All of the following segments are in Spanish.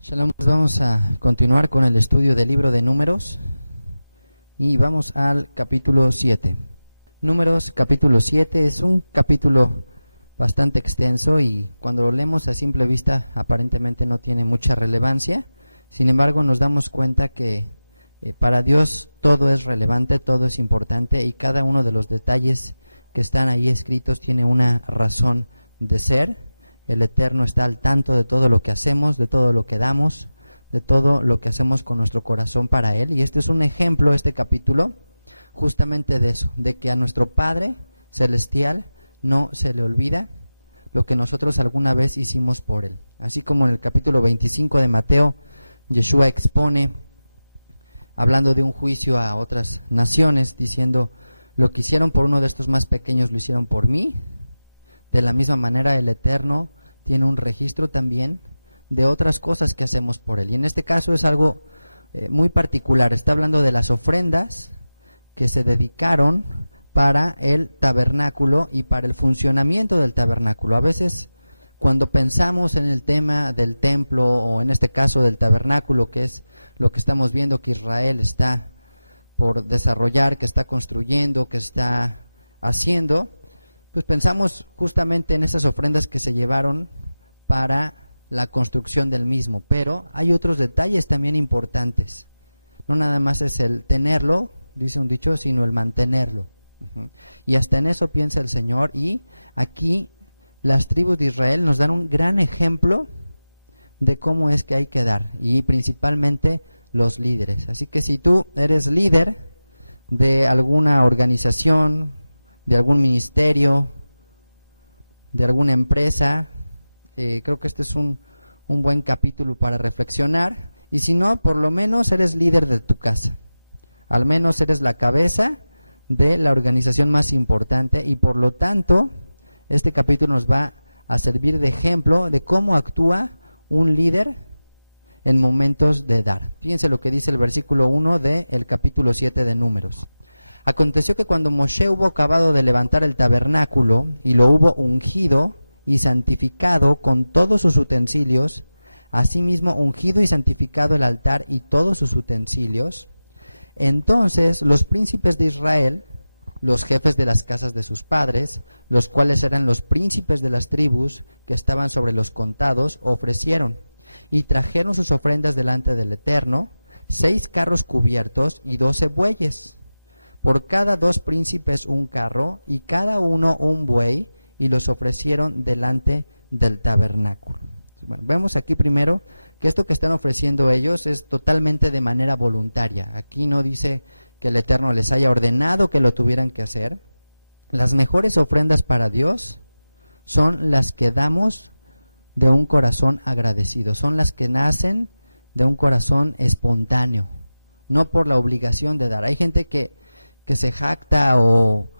Shalom, pues vamos a continuar con el estudio del libro de Números y vamos al capítulo 7. Números capítulo 7 es un capítulo bastante extenso y cuando lo leemos a simple vista aparentemente no tiene mucha relevancia. Sin embargo, nos damos cuenta que para Dios todo es relevante, todo es importante y cada uno de los detalles que están ahí escritos tiene una razón de ser. El Eterno está al tanto de todo lo que hacemos, de todo lo que damos, de todo lo que hacemos con nuestro corazón para Él. Y este es un ejemplo, este capítulo, justamente de eso, de que a nuestro Padre Celestial no se le olvida lo que nosotros alguna vez hicimos por Él. Así como en el capítulo 25 de Mateo, Yeshua expone, hablando de un juicio a otras naciones, diciendo, lo que hicieron por uno de estos más pequeños lo hicieron por mí. De la misma manera el Eterno tiene un registro también de otras cosas que hacemos por Él. Y en este caso es algo muy particular. Está hablando de las ofrendas que se dedicaron para el tabernáculo y para el funcionamiento del tabernáculo. A veces cuando pensamos en el tema del templo o en este caso del tabernáculo, que es lo que estamos viendo que Israel está por desarrollar, que está construyendo, que está haciendo, pues pensamos justamente en esas ofrendas que se llevaron para la construcción del mismo, pero hay otros detalles también importantes. No nada más es el tenerlo, dice un dicho, sino el mantenerlo. Y hasta en eso piensa el Señor, y aquí las tribus de Israel nos dan un gran ejemplo de cómo es que hay que dar, y principalmente los líderes. Así que si tú eres líder de alguna organización, de algún ministerio, de alguna empresa, creo que este es un buen capítulo para reflexionar. Y si no, por lo menos eres líder de tu casa, al menos eres la cabeza de la organización más importante, y por lo tanto este capítulo nos va a servir de ejemplo de cómo actúa un líder en momentos de dar. Fíjense lo que dice el versículo 1 del capítulo 7 de Números. Aconteció que cuando Moshe hubo acabado de levantar el tabernáculo y lo hubo ungido y santificado con todos sus utensilios, asimismo ungido y santificado el altar y todos sus utensilios, entonces los príncipes de Israel, los jefes de las casas de sus padres, los cuales eran los príncipes de las tribus que estaban sobre los contados, ofrecieron y trajeron sus ofrendas delante del Eterno, 6 carros cubiertos y 12 bueyes. Por cada 2 príncipes un carro, y cada uno un buey, y los ofrecieron delante del tabernáculo. Bueno, vemos aquí primero que esto que están ofreciendo ellos es totalmente de manera voluntaria. Aquí no dice que el Eterno les haya ordenado que lo tuvieran que hacer. Las mejores ofrendas para Dios son las que damos de un corazón agradecido, son las que nacen de un corazón espontáneo, no por la obligación de dar. Hay gente que se jacta o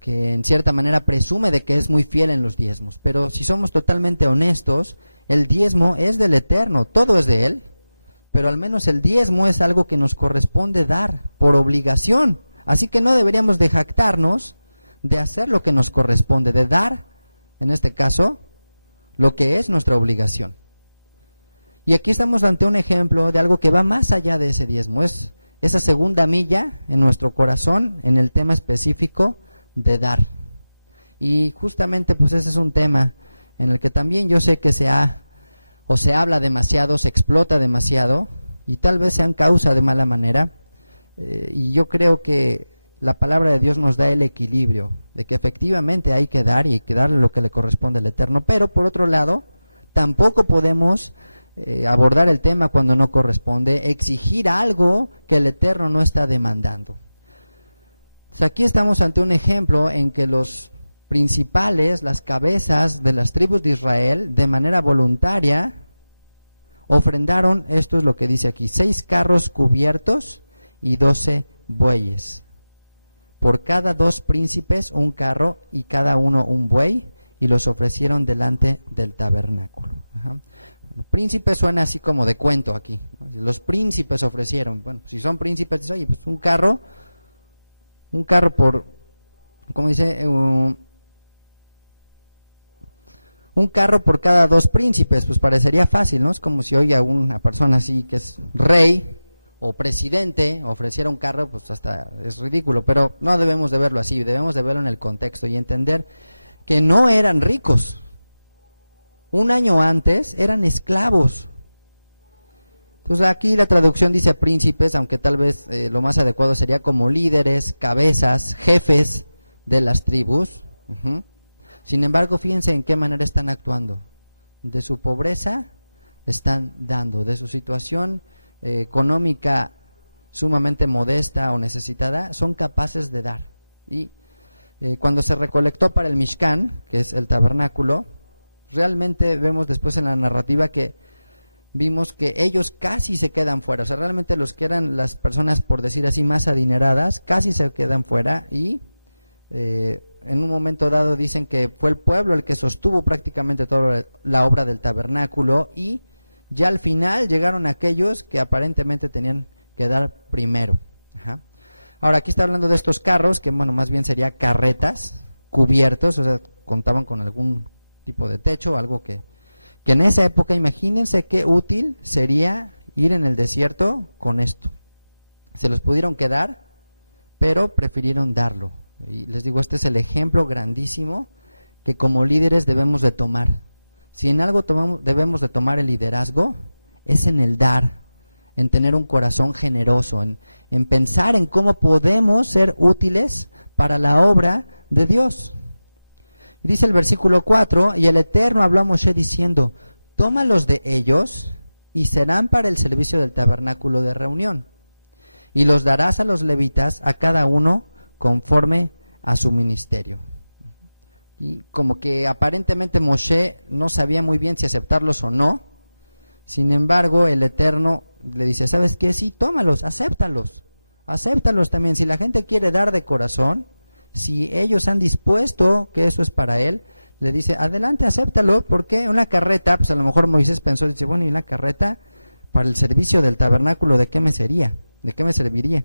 que en cierta manera presume de que es muy fiel en los diezmos, pero si somos totalmente honestos, el diezmo es del Eterno, todo es de Él, pero al menos el diezmo es algo que nos corresponde dar por obligación, así que no deberíamos de jactarnos de hacer lo que nos corresponde, de dar, en este caso, lo que es nuestra obligación. Y aquí estamos ante un ejemplo de algo que va más allá de ese diezmo, es esa segunda milla en nuestro corazón en el tema específico de dar. Y justamente pues ese es un tema en el que también yo sé que se habla demasiado, se explota demasiado, y tal vez sean causa de mala manera, y yo creo que la palabra de Dios nos da el equilibrio de que efectivamente hay que dar, y hay que darle lo que le corresponde al Eterno, pero por otro lado tampoco podemos abordar el tema cuando no corresponde, exigir algo que el Eterno no está demandando. Entonces aquí estamos ante un ejemplo en que los principales, las cabezas de las tribus de Israel, de manera voluntaria, ofrendaron, esto es lo que dice aquí, 6 carros cubiertos y 12 bueyes. Por cada 2 príncipes un carro y cada uno un buey, y los ofrecieron delante del tabernáculo. Ajá. Bueno, príncipe suena así como de cuento aquí, ¿no? Los príncipes ofrecieron, bueno, si son príncipes, oye, pues un carro un carro por, como dice, un carro por cada 2 príncipes, pues parecería fácil, ¿no? Es como si hoy a una persona así que es rey o presidente ofreciera un carro, pues hasta es ridículo, pero no debemos de verlo así, debemos de verlo en el contexto y entender que no eran ricos. Un año antes eran esclavos. Entonces aquí la traducción dice príncipes, aunque tal vez lo más adecuado sería como líderes, cabezas, jefes de las tribus. Sin embargo, fíjense en qué manera están actuando. De su pobreza están dando, de su situación económica sumamente modesta o necesitada, son capaces de dar. Y cuando se recolectó para el Mishkan, que es el tabernáculo, realmente vemos después en la narrativa que vimos que ellos casi se quedan fuera. O sea, realmente los que eran las personas, por decir así, más adineradas, casi se quedan fuera y en un momento dado dicen que fue el pueblo el que sostuvo prácticamente toda la obra del tabernáculo y ya al final llegaron aquellos que aparentemente tenían que dar primero. Ahora aquí está hablando de estos carros, que bueno, más bien sería carretas, cubiertos, o sea, contaban con algún tipo de techo, algo que en esa época, imagínense qué útil sería ir en el desierto con esto. Se los pudieron quedar, pero prefirieron darlo. Y les digo, este es el ejemplo grandísimo que como líderes debemos de tomar. Si en algo debemos de tomar el liderazgo, es en el dar, en tener un corazón generoso, en pensar en cómo podemos ser útiles para la obra de Dios. Y dice el versículo 4, y el Eterno habló a Moshe diciendo, tómalos de ellos y serán para el servicio del tabernáculo de reunión. Y los darás a los levitas, a cada uno conforme a su ministerio. Y como que aparentemente Moshe no sabía muy bien si aceptarlos o no. Sin embargo, el Eterno le dice, ¿sabes qué? Sí, tómalos, acéptalos también. Si la gente quiere dar de corazón, si ellos han dispuesto que eso es para él, le dice, adelante, acéptalo, porque una carreta, pues a lo mejor Moisés pensó, dice, bueno, ¿y una carreta para el servicio del tabernáculo de qué me sería? ¿De qué me serviría?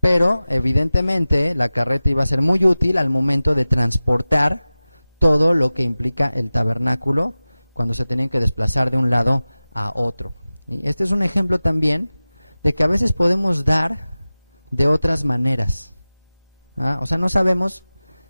Pero evidentemente la carreta iba a ser muy útil al momento de transportar todo lo que implica el tabernáculo cuando se tenían que desplazar de un lado a otro. Y este es un ejemplo también de que a veces podemos dar de otras maneras. O sea, no sabemos,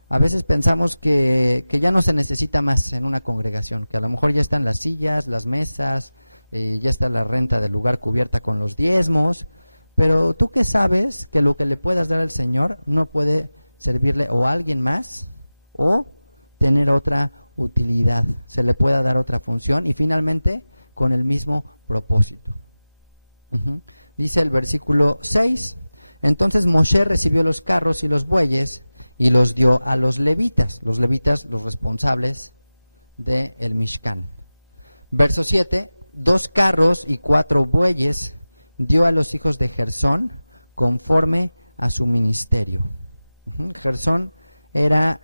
a veces pensamos que ya no se necesita más en una congregación, que a lo mejor ya están las sillas, las mesas, ya está la renta del lugar cubierta con los diezmos. Pero tú que sabes que lo que le puedas dar al Señor no puede servirle o a alguien más o tener otra utilidad, se le pueda dar otra función y finalmente con el mismo propósito. Dice el versículo 6, entonces Moshe recibió los carros y los bueyes y los dio a los levitas, los responsables del Mishkan. Verso 7, 2 carros y 4 bueyes dio a los hijos de Gersón conforme a su ministerio. Gersón era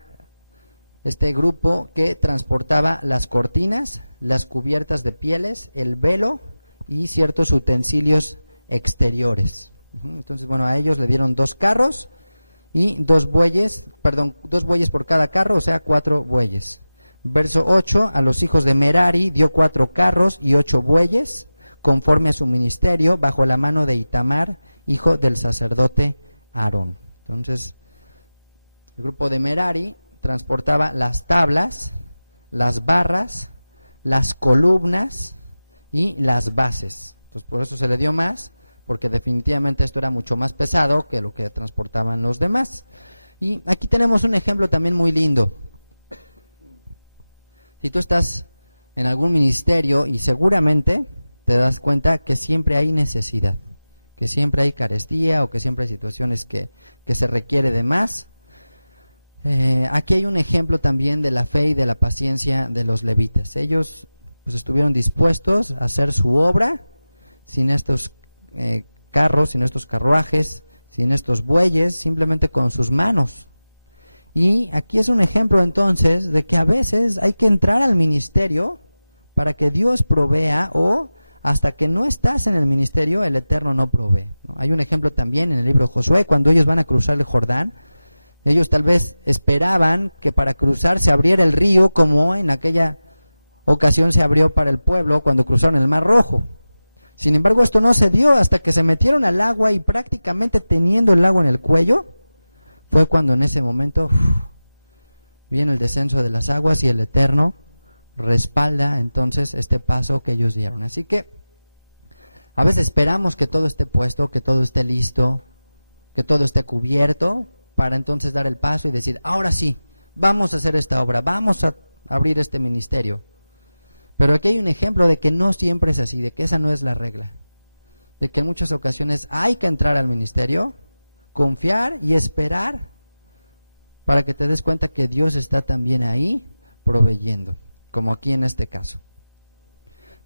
este grupo que transportaba las cortinas, las cubiertas de pieles, el velo y ciertos utensilios exteriores. Entonces, bueno, a ellos le dieron 2 carros y 2 bueyes por cada carro, o sea, 4 bueyes. Verso 8, a los hijos de Merari dio 4 carros y 8 bueyes, conforme a su ministerio, bajo la mano de Itamar, hijo del sacerdote Aarón. Entonces, el grupo de Merari transportaba las tablas, las barras, las columnas y las bases. Entonces, por eso se le dio más, porque definitivamente esto era mucho más pesado que lo que transportaban los demás. Y aquí tenemos un ejemplo también muy lindo. Si tú estás en algún ministerio y seguramente te das cuenta que siempre hay necesidad, que siempre hay carestía o que siempre hay situaciones que se requiere de más. Aquí hay un ejemplo también de la fe y de la paciencia de los levitas. Ellos pues estuvieron dispuestos a hacer su obra sin estos carros, sin estos carruajes, sin estos bueyes, simplemente con sus manos. Y aquí es un ejemplo entonces de que a veces hay que entrar al ministerio para que Dios provea o hasta que no estás en el ministerio, el Eterno no provee, ¿no? Hay un ejemplo también en el libro de Josué, cuando ellos van a cruzar el Jordán. Ellos tal vez esperaban que para cruzar se abriera el río, como en aquella ocasión se abrió para el pueblo cuando cruzaron el Mar Rojo. Sin embargo, esto no se dio hasta que se metieron al agua, y prácticamente teniendo el agua en el cuello, fue cuando en ese momento viene el descenso de las aguas y el Eterno respalda entonces este paso que ellos dieron. Así que a veces esperamos que todo esté puesto, que todo esté listo, que todo esté cubierto, para entonces dar el paso y decir, ahora sí, vamos a hacer esta obra, vamos a abrir este ministerio. Pero aquí hay un ejemplo de que no siempre es así, de que esa no es la regla, de que en muchas ocasiones hay que entrar al ministerio, confiar y esperar para que te des cuenta que Dios está también ahí proveyendo, como aquí en este caso.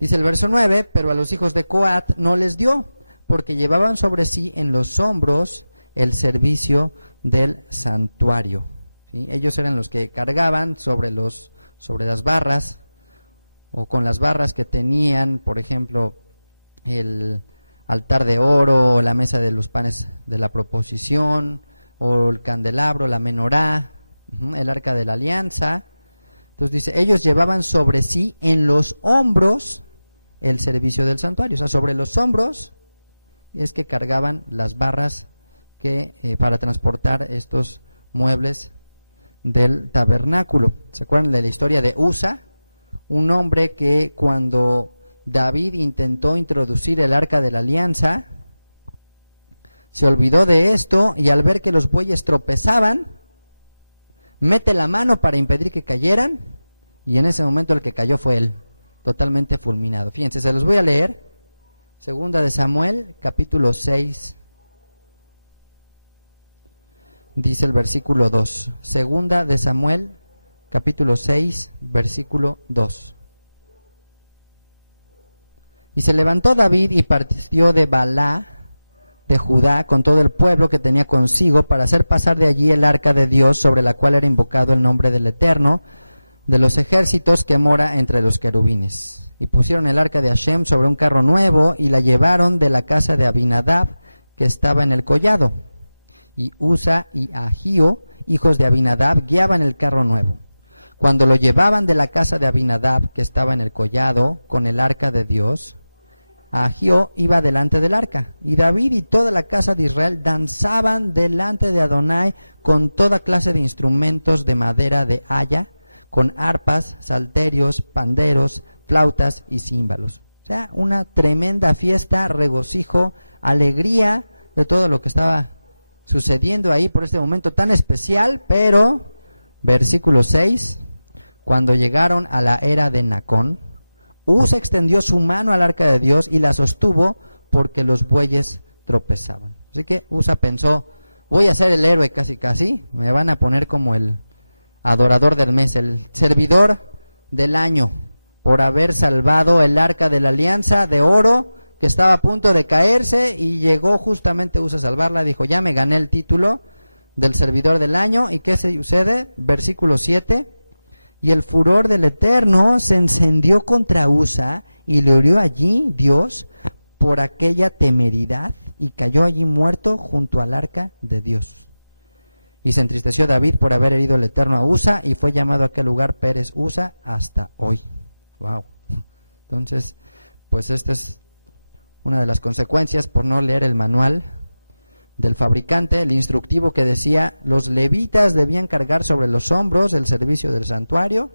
Dice el verso 9, pero a los hijos de Coat no les dio, porque llevaban sobre sí en los hombros el servicio del santuario, ¿sí? Ellos eran los que cargaban sobre las barras, o con las barras que tenían, por ejemplo, el altar de oro, o la mesa de los panes de la proposición, o el candelabro, la menorá, el arca de la alianza. Entonces dice, ellos llevaban sobre sí en los hombros el servicio del santuario, o sea, sobre los hombros es que cargaban las barras que para transportar estos muebles del tabernáculo. ¿Se acuerdan de la historia de Usa? Un hombre que cuando David intentó introducir el arca de la alianza, se olvidó de esto, y al ver que los bueyes tropezaban, mete la mano para impedir que cayeran, y en ese momento el que cayó fue él, totalmente fulminado. Fíjense, se los voy a leer. Segunda de Samuel, capítulo 6. Dice el versículo 2. Segunda de Samuel, capítulo 6, versículo 2. Y se levantó David y partió de Balá, de Judá, con todo el pueblo que tenía consigo, para hacer pasar de allí el arca de Dios, sobre la cual era invocado el nombre del Eterno, de los ejércitos, que mora entre los querubines. Y pusieron el arca de Hashem sobre un carro nuevo, y la llevaron de la casa de Abinadab, que estaba en el collado. Y Usa y Ahío, hijos de Abinadab, guiaban el carro nuevo. Cuando lo llevaban de la casa de Abinadab, que estaba en el collado, con el arca de Dios, Ahío iba delante del arca, y David y toda la casa de Israel danzaban delante de Adonai con toda clase de instrumentos de madera de haya, con arpas, salterios, panderos, flautas y címbalos. O sea, una tremenda fiesta, regocijo, alegría de todo lo que estaba sucediendo ahí por este momento tan especial. Pero, versículo 6, cuando llegaron a la era de Nacón, Usa extendió su mano al arca de Dios y la sostuvo, porque los bueyes tropezaban. Así que Usa pensó, voy a ser el héroe casi, me van a poner como el adorador del mes, el servidor del año, por haber salvado el arca de la alianza de oro, que estaba a punto de caerse, y llegó justamente Usa a salvarla. Dijo, ya me gané el título del servidor del año. ¿Y qué sucede? Versículo 7, y el furor del Eterno se encendió contra Usa, y le hirió allí Dios por aquella temeridad, y cayó allí muerto junto al arca de Dios. Y se entristeció David por haber herido el Eterno a Usa, y fue llamado a aquel lugar Pérez Usa hasta hoy. Wow. Entonces, pues esta es una de las consecuencias por no leer el manual del fabricante, el instructivo que decía, los levitas debían cargar sobre los hombros el servicio del santuario.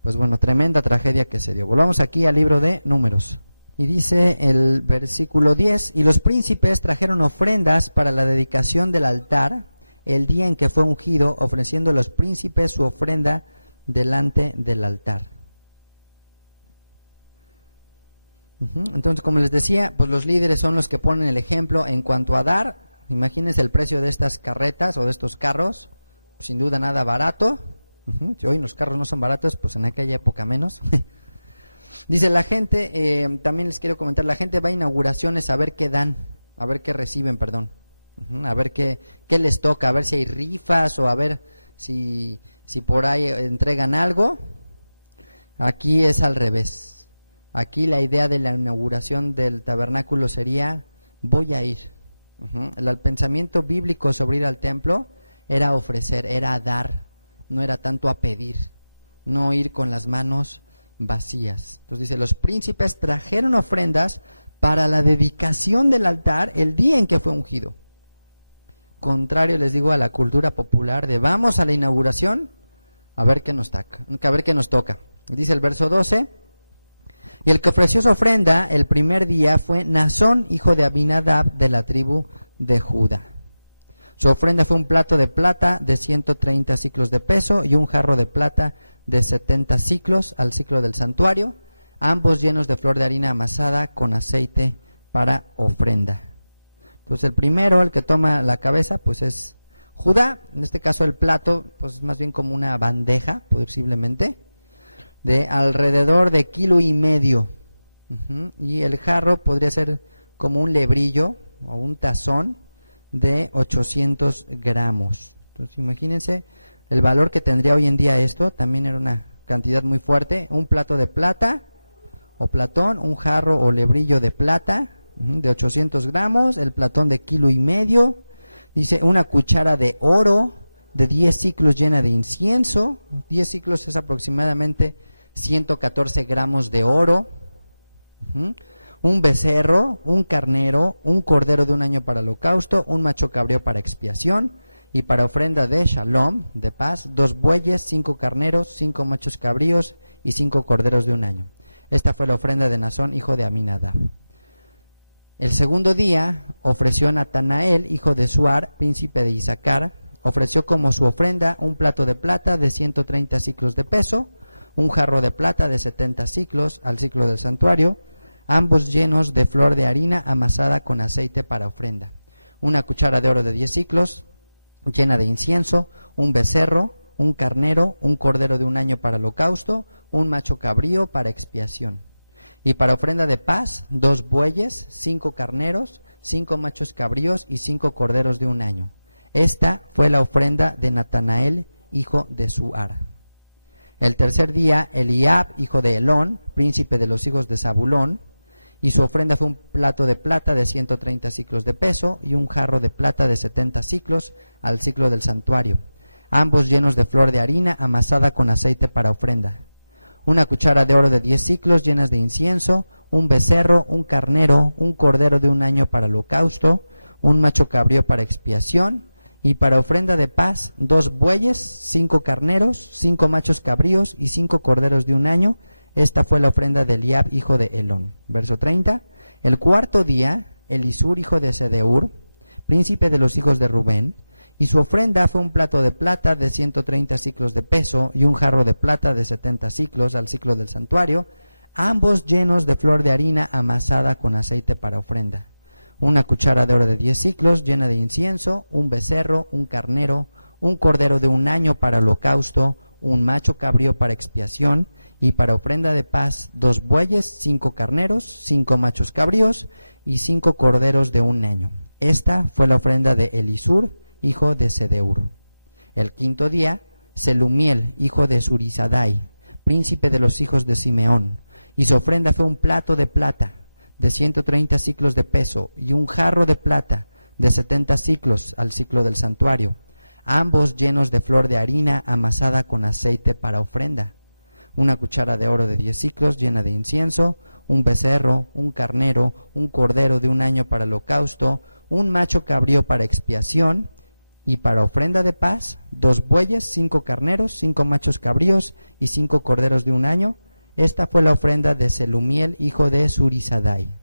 Pues bueno, tremenda tragedia que se dio. Volvamos aquí al libro de Números. Y dice el versículo 10, y los príncipes trajeron ofrendas para la dedicación del altar el día en que fue ungido, ofreciendo los príncipes su ofrenda delante del altar. Entonces, como les decía, pues los líderes son los que ponen el ejemplo en cuanto a dar. Imagínense el precio de estas carretas o de estos carros, pues sin duda nada barato. Si hoy los carros no son baratos, pues en aquella época menos. Dice la gente, también les quiero comentar, la gente va a inauguraciones a ver qué dan, a ver qué reciben, a ver qué les toca, a ver si hay rifas o a ver si por ahí entregan algo. Aquí es al revés. Aquí la idea de la inauguración del tabernáculo sería, voy a ir. El pensamiento bíblico sobre ir al templo era ofrecer, era dar, no era tanto a pedir, no ir con las manos vacías. Entonces dice, los príncipes trajeron ofrendas para la dedicación del altar el día en que fue ungido. Contrario, les digo, a la cultura popular de vamos a la inauguración a ver qué nos toca. Dice el verso 12, y el que ofreció su ofrenda el primer día fue Naasón, hijo de Aminadab, de la tribu de Judá. Su ofrenda fue un plato de plata de 130 siclos de peso y un jarro de plata de 70 siclos al siclo del santuario, ambos llenos de flor de harina amasada con aceite para ofrenda. Entonces el primero, el que toma la cabeza, pues es Judá. En este caso el plato, pues más bien como una bandeja, posiblemente, de alrededor de 1,5 kilos. Y el jarro podría ser como un lebrillo o un tazón de 800 gramos. Entonces imagínense el valor que tendría hoy en día esto. También era una cantidad muy fuerte. Un plato de plata o platón, un jarro o lebrillo de plata de 800 gramos, el platón de 1,5 kilos. Dice una cuchara de oro de 10 ciclos llena de incienso. 10 ciclos es aproximadamente 114 gramos de oro. Un becerro, un carnero, un cordero de un año para holocausto, un macho cabrío para expiación y para ofrenda de shalom, de paz, 2 bueyes, 5 carneros, 5 machos cabríos y 5 corderos de un año. Esta fue la ofrenda de Naasón, hijo de Aminadab. El segundo día ofreció Natanael, hijo de Suar, príncipe de Isaacar, ofreció como su ofrenda un plato de plata de 130 siclos de peso, un jarro de plata de 70 siclos al siclo del santuario, ambos llenos de flor de harina amasada con aceite para ofrenda, una cuchara de oro de 10 siclos llena de incienso, un becerro, un carnero, un cordero de un año para holocausto, un macho cabrío para expiación. Y para ofrenda de paz, 2 bueyes, 5 carneros, 5 machos cabríos y 5 corderos de un año. Esta fue la ofrenda de Natanael, hijo de Suar. El tercer día, Eliab, hijo de Elón, príncipe de los hijos de Zabulón, y su ofrenda fue un plato de plata de 130 siclos de peso y un jarro de plata de 70 siclos al siclo del santuario, ambos llenos de flor de harina amasada con aceite para ofrenda. Una cuchara de oro de 10 siclos llenas de incienso, un becerro, un carnero, un cordero de un año para holocausto, un macho cabrío para expiación, y para ofrenda de paz, 2 bueyes, 5 carneros, 5 machos cabríos y 5 corderos de un año. Esta fue la ofrenda de Eliab, hijo de Elón. Verso 30. El cuarto día, Elisur, hijo de Sedeur, príncipe de los hijos de Rubén, y su ofrenda fue un plato de plata de 130 siclos de peso y un jarro de plata de 70 siclos al siclo del santuario, ambos llenos de flor de harina amasada con aceite para ofrenda. Una cuchara de oro de 10 siclos llena de incienso, un becerro, un carnero, un cordero de un año para holocausto, un macho cabrío para expiación, y para ofrenda de paz 2 bueyes, 5 carneros, 5 machos cabríos y 5 corderos de un año. Esta fue la ofrenda de Elisur, hijo de Sedeur. El quinto día, Selumiel, hijo de Zurisadai, príncipe de los hijos de Simeón, y su ofrenda fue un plato de plata de 130 siclos de peso y un jarro de plata de 70 siclos al siclo del santuario, ambos llenos de flor de harina amasada con aceite para ofrenda. Una cuchara de oro de 10 siclos llena de incienso, un becerro, un carnero, un cordero de un año para holocausto, un macho cabrío para expiación, y para ofrenda de paz, 2 bueyes, 5 carneros, 5 machos cabríos y 5 corderos de un año. Esta fue la ofrenda de Selumiel, hijo de Zurisadai.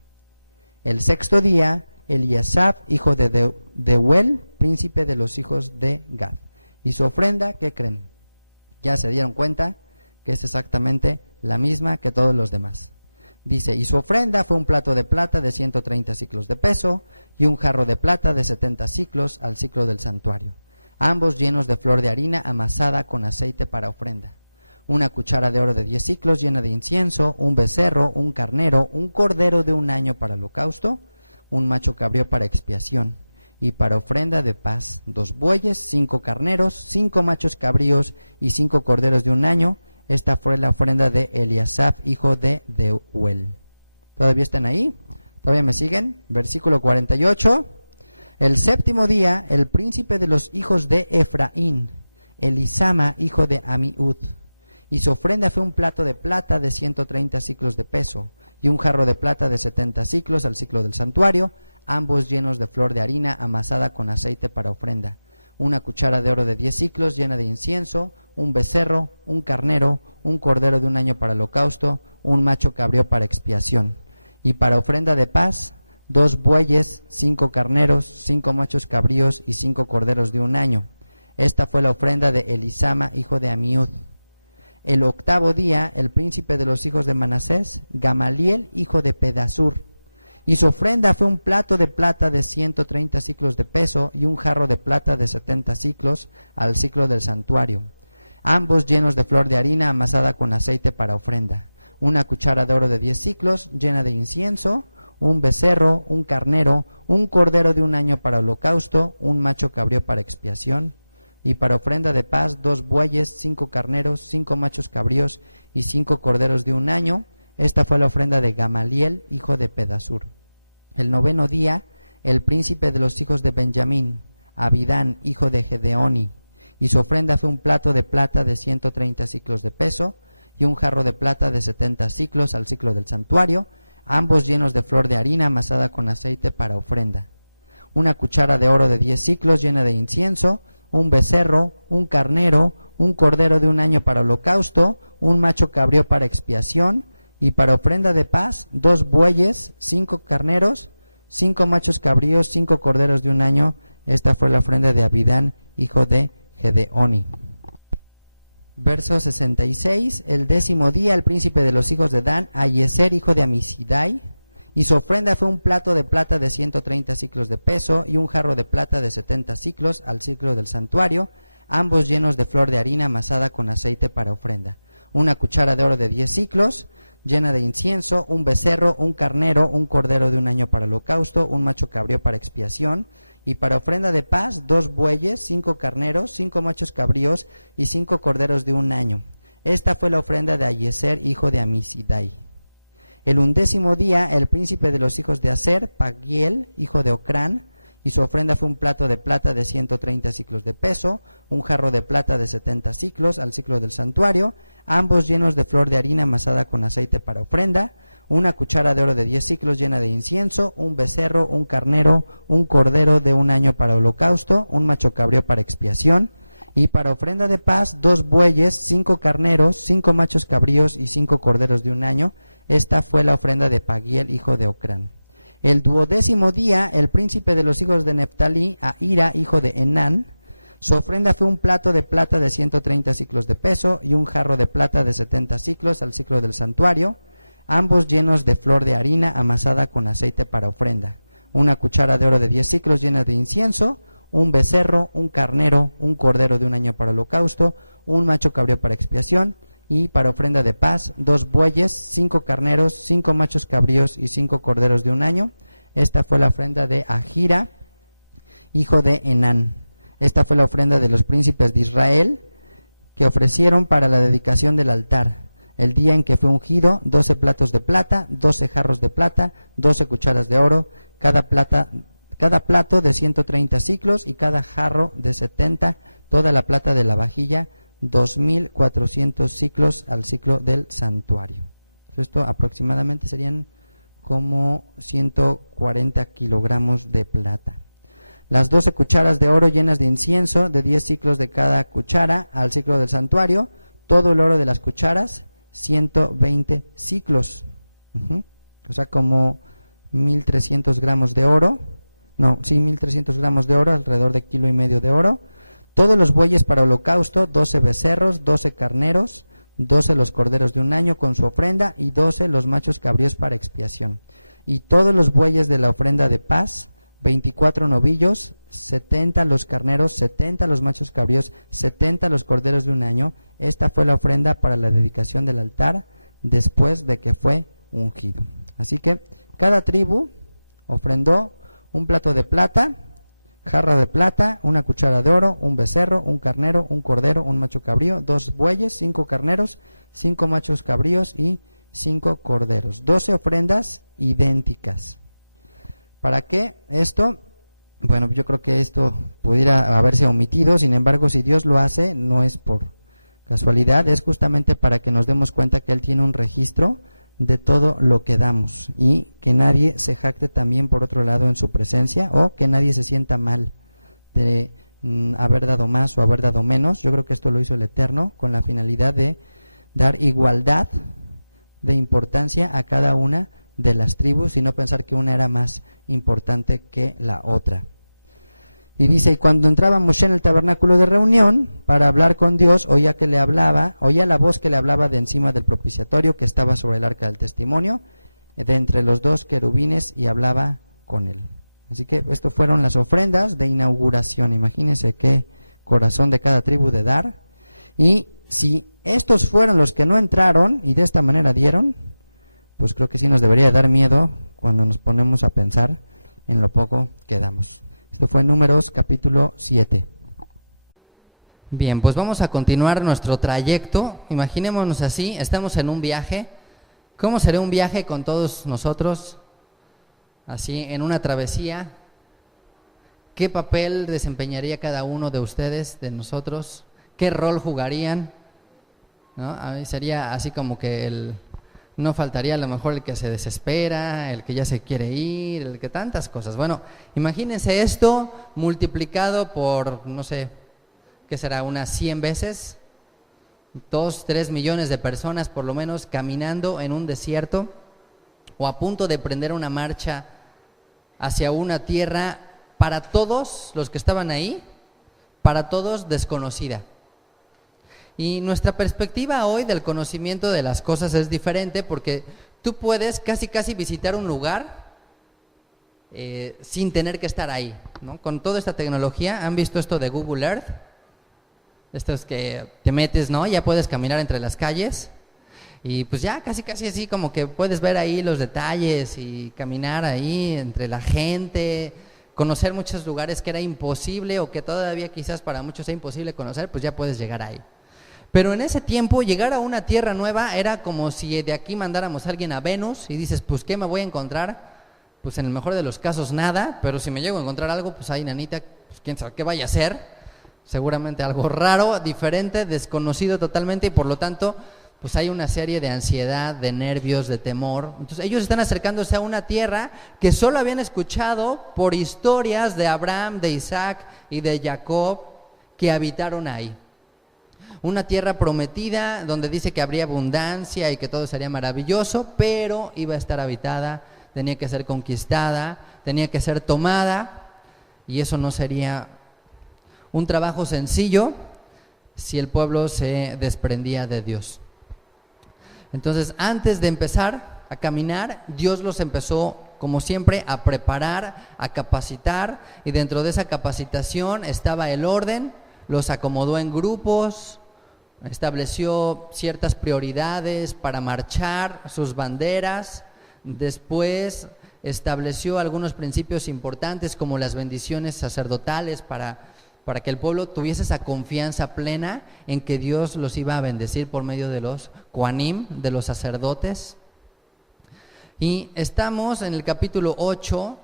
El sexto día, Eliasaf, hijo de Deuel, príncipe de los hijos de Gad. Y su ofrenda, ¿qué creen? Ya se dieron cuenta que es exactamente la misma que todos los demás. Dice, y su ofrenda fue un plato de plata de 130 siclos de peso y un jarro de plata de 70 siclos al siclo del santuario, ambos llenos de flor de harina amasada con aceite para ofrenda. Una cuchara de oro de 10 siclos llena de incienso, un becerro, un carnero, un cordero de un año para holocausto, un macho cabrío para expiación, y para ofrenda de paz, 2 bueyes, 5 carneros, 5 machos cabríos y 5 corderos de un año. Esta fue la ofrenda de Eliasaf, hijo de Deuel. ¿Todavía están ahí? ¿Todavía me siguen? Versículo 48. El séptimo día, el príncipe de los hijos de Efraín, Elisama, hijo de Amiud, y su ofrenda fue un plato de plata de 130 siclos de peso, y un jarro de plata de 70 siclos al siclo del santuario, ambos llenos de flor de harina amasada con aceite para ofrenda. Una cuchara de oro de 10 siclos llena de incienso, un becerro, un carnero, un cordero de un año para holocausto, un macho cabrío para expiación. Y para ofrenda de paz, 2 bueyes, 5 carneros, 5 machos cabríos y 5 corderos de un año. Esta fue la ofrenda de Elisama, hijo de Amiud. El octavo día, el príncipe de los hijos de Manasés, Gamaliel, hijo de Pedasur, y su ofrenda fue un plato de plata de 130 siclos de peso y un jarro de plata de 70 siclos al siclo del santuario, ambos llenos de flor de harina amasada con aceite para ofrenda. Una cuchara de oro de 10 siclos llena de incienso, un becerro, un carnero, un cordero de un año para holocausto, un macho cabrío para expiación, y para ofrenda de paz 2 bueyes, 5 carneros, 5 machos cabríos y 5 corderos de un año. Esta fue la ofrenda de Gamaliel, hijo de Pedasur. El noveno día, el príncipe de los hijos de Benjamín, Abidán, hijo de Gedeoni, y su ofrenda fue un plato de plata de 130 siclos de peso y un jarro de plata de 70 siclos al siclo del santuario, ambos llenos de flor de harina amasada con aceite para ofrenda. Una cuchara de oro de 10 siclos llena de incienso, un becerro, un carnero, un cordero de un año para holocausto, un macho cabrío para expiación, y para ofrenda de paz 2 bueyes, 5 carneros, 5 machos cabríos, 5 corderos de un año. Esta fue la ofrenda de Abidán, hijo de Gedeoni. Verso 66. El 10º día, el príncipe de los hijos de Dan, Aiezer, hijo de Amisidai, y su ofrenda fue un plato de plata de 130 siclos de peso y un jarro de plata de 70 siclos al siclo del santuario, ambos llenos de flor de harina amasada con aceite para ofrenda. Una cuchara de oro de 10 siclos llena de incienso, un becerro, un carnero, un cordero de un año para holocausto, un macho cabrío para expiación, y para ofrenda de paz 2 bueyes, 5 carneros, 5 machos cabríos y 5 corderos de un año. Esta fue la ofrenda de Aiezer, hijo de Amisidai. El 11º día, el príncipe de los hijos de Aser, Pagiel, hijo de Ocrán, y su ofrenda fue un plato de plata de 130 siclos de peso, un jarro de plata de 70 siclos al siclo del santuario, ambos llenos de flor de harina amasada con aceite para ofrenda, una cuchara de oro de 10 siclos llena de incienso, un becerro, un carnero, un cordero de un año para holocausto, un macho cabrío para expiación, y para ofrenda de paz 2 bueyes, 5 carneros, 5 machos cabríos y 5 corderos de un año. Esta fue la ofrenda de Pagiel, hijo de Ocrán. El 12º día, el príncipe de los hijos de Neftalí, Ahira, hijo de Enán, su ofrenda fue un plato de plata de 130 siclos de peso y un jarro de plata de 70 siclos al siclo del santuario, ambos llenos de flor de harina amasada con aceite para ofrenda. Una cuchara de oro de 10 siclos llena de incienso, un becerro, un carnero, un cordero de un año para holocausto, un macho cabrío para expiación, y para ofrenda de paz 2 bueyes, 5 carneros, 5 machos cabríos y 5 corderos de un año. Esta fue la ofrenda de Ahira, hijo de Enán. Esta fue la ofrenda de los príncipes de Israel que ofrecieron para la dedicación del altar. El día en que fue ungido, 12 platos de plata, 12 jarros de plata, 12 cucharas de oro, cada plato de 130 siclos y cada jarro de 70, toda la plata de la vajilla, 2.400 siclos al siclo del santuario. Esto aproximadamente serían como 140 kilogramos de plata. Las 12 cucharas de oro llenas de incienso, de 10 siclos de cada cuchara al siclo del santuario, todo el oro de las cucharas, 120 siclos. O sea, como 1.300 gramos de oro. 1.300 gramos de oro, alrededor de 1,5 kilos de oro. Todos los bueyes para holocausto, 12 becerros, 12 carneros, 12 los corderos de un año con su ofrenda y 12 los machos cabríos para expiación. Y todos los bueyes de la ofrenda de paz, 24 novillos, 70 los carneros, 70 los machos cabríos, 70 los corderos de un año. Esta fue la ofrenda para la dedicación del altar después de que fue ungido. Así que cada tribu ofrendó un plato de plata, jarra de plata, una cuchara de oro, un becerro, un carnero, un cordero, un macho cabrío, 2 bueyes, 5 carneros, 5 machos cabríos y 5 corderos. 12 ofrendas idénticas. ¿Para qué esto? Bueno, yo creo que esto pudiera haberse omitido, sin embargo, si Dios lo hace, no es por casualidad, es justamente para que nos demos cuenta que Él tiene un registro de todo lo que damos y que nadie se jacte también por otro lado en su presencia, o que nadie se sienta mal de haber dado más o haber dado menos. Yo creo que esto lo hizo el Eterno con la finalidad de dar igualdad de importancia a cada una de las tribus y no pensar que una era más importante que la otra. Y dice, y cuando entraba Moshe en el tabernáculo de reunión para hablar con Dios, oía la voz que le hablaba de encima del propiciatorio que estaba sobre el arca del testimonio, de entre los 2 querubines, y hablaba con él. Así que esto fueron las ofrendas de inauguración. Imagínense qué corazón de cada tribu de dar. Y si estos fueron los que no entraron y de esta manera dieron, pues creo que sí nos debería dar miedo cuando nos ponemos a pensar en lo poco que damos. Esto fue Números capítulo 7. Bien, pues vamos a continuar nuestro trayecto. Imaginémonos así, estamos en un viaje. ¿Cómo sería un viaje con todos nosotros? Así, en una travesía. ¿Qué papel desempeñaría cada uno de ustedes, de nosotros? ¿Qué rol jugarían? ¿No? A mí sería así como que no faltaría a lo mejor el que se desespera, el que ya se quiere ir, el que tantas cosas. Bueno, imagínense esto multiplicado por, no sé, ¿qué será? Unas 100 veces, 2, 3 millones de personas por lo menos caminando en un desierto o a punto de emprender una marcha hacia una tierra para todos los que estaban ahí, para todos desconocida. Y nuestra perspectiva hoy del conocimiento de las cosas es diferente, porque tú puedes casi visitar un lugar sin tener que estar ahí, ¿no? Con toda esta tecnología, ¿han visto esto de Google Earth? Esto es que te metes, ¿no? Ya puedes caminar entre las calles y pues ya casi así como que puedes ver ahí los detalles y caminar ahí entre la gente, conocer muchos lugares que era imposible o que todavía quizás para muchos sea imposible conocer, pues ya puedes llegar ahí. Pero en ese tiempo llegar a una tierra nueva era como si de aquí mandáramos a alguien a Venus y dices, pues ¿qué me voy a encontrar? Pues en el mejor de los casos nada, pero si me llego a encontrar algo, pues ahí nanita, pues quién sabe qué vaya a ser, seguramente algo raro, diferente, desconocido totalmente, y por lo tanto pues hay una serie de ansiedad, de nervios, de temor. Entonces ellos están acercándose a una tierra que solo habían escuchado por historias de Abraham, de Isaac y de Jacob que habitaron ahí. Una tierra prometida donde dice que habría abundancia y que todo sería maravilloso, pero iba a estar habitada, tenía que ser conquistada, tenía que ser tomada, y eso no sería un trabajo sencillo si el pueblo se desprendía de Dios. Entonces, antes de empezar a caminar, Dios los empezó, como siempre, a preparar, a capacitar, y dentro de esa capacitación estaba el orden, los acomodó en grupos, estableció ciertas prioridades para marchar, sus banderas, después estableció algunos principios importantes como las bendiciones sacerdotales para que el pueblo tuviese esa confianza plena en que Dios los iba a bendecir por medio de los Kohanim, de los sacerdotes. Y estamos en el capítulo 8,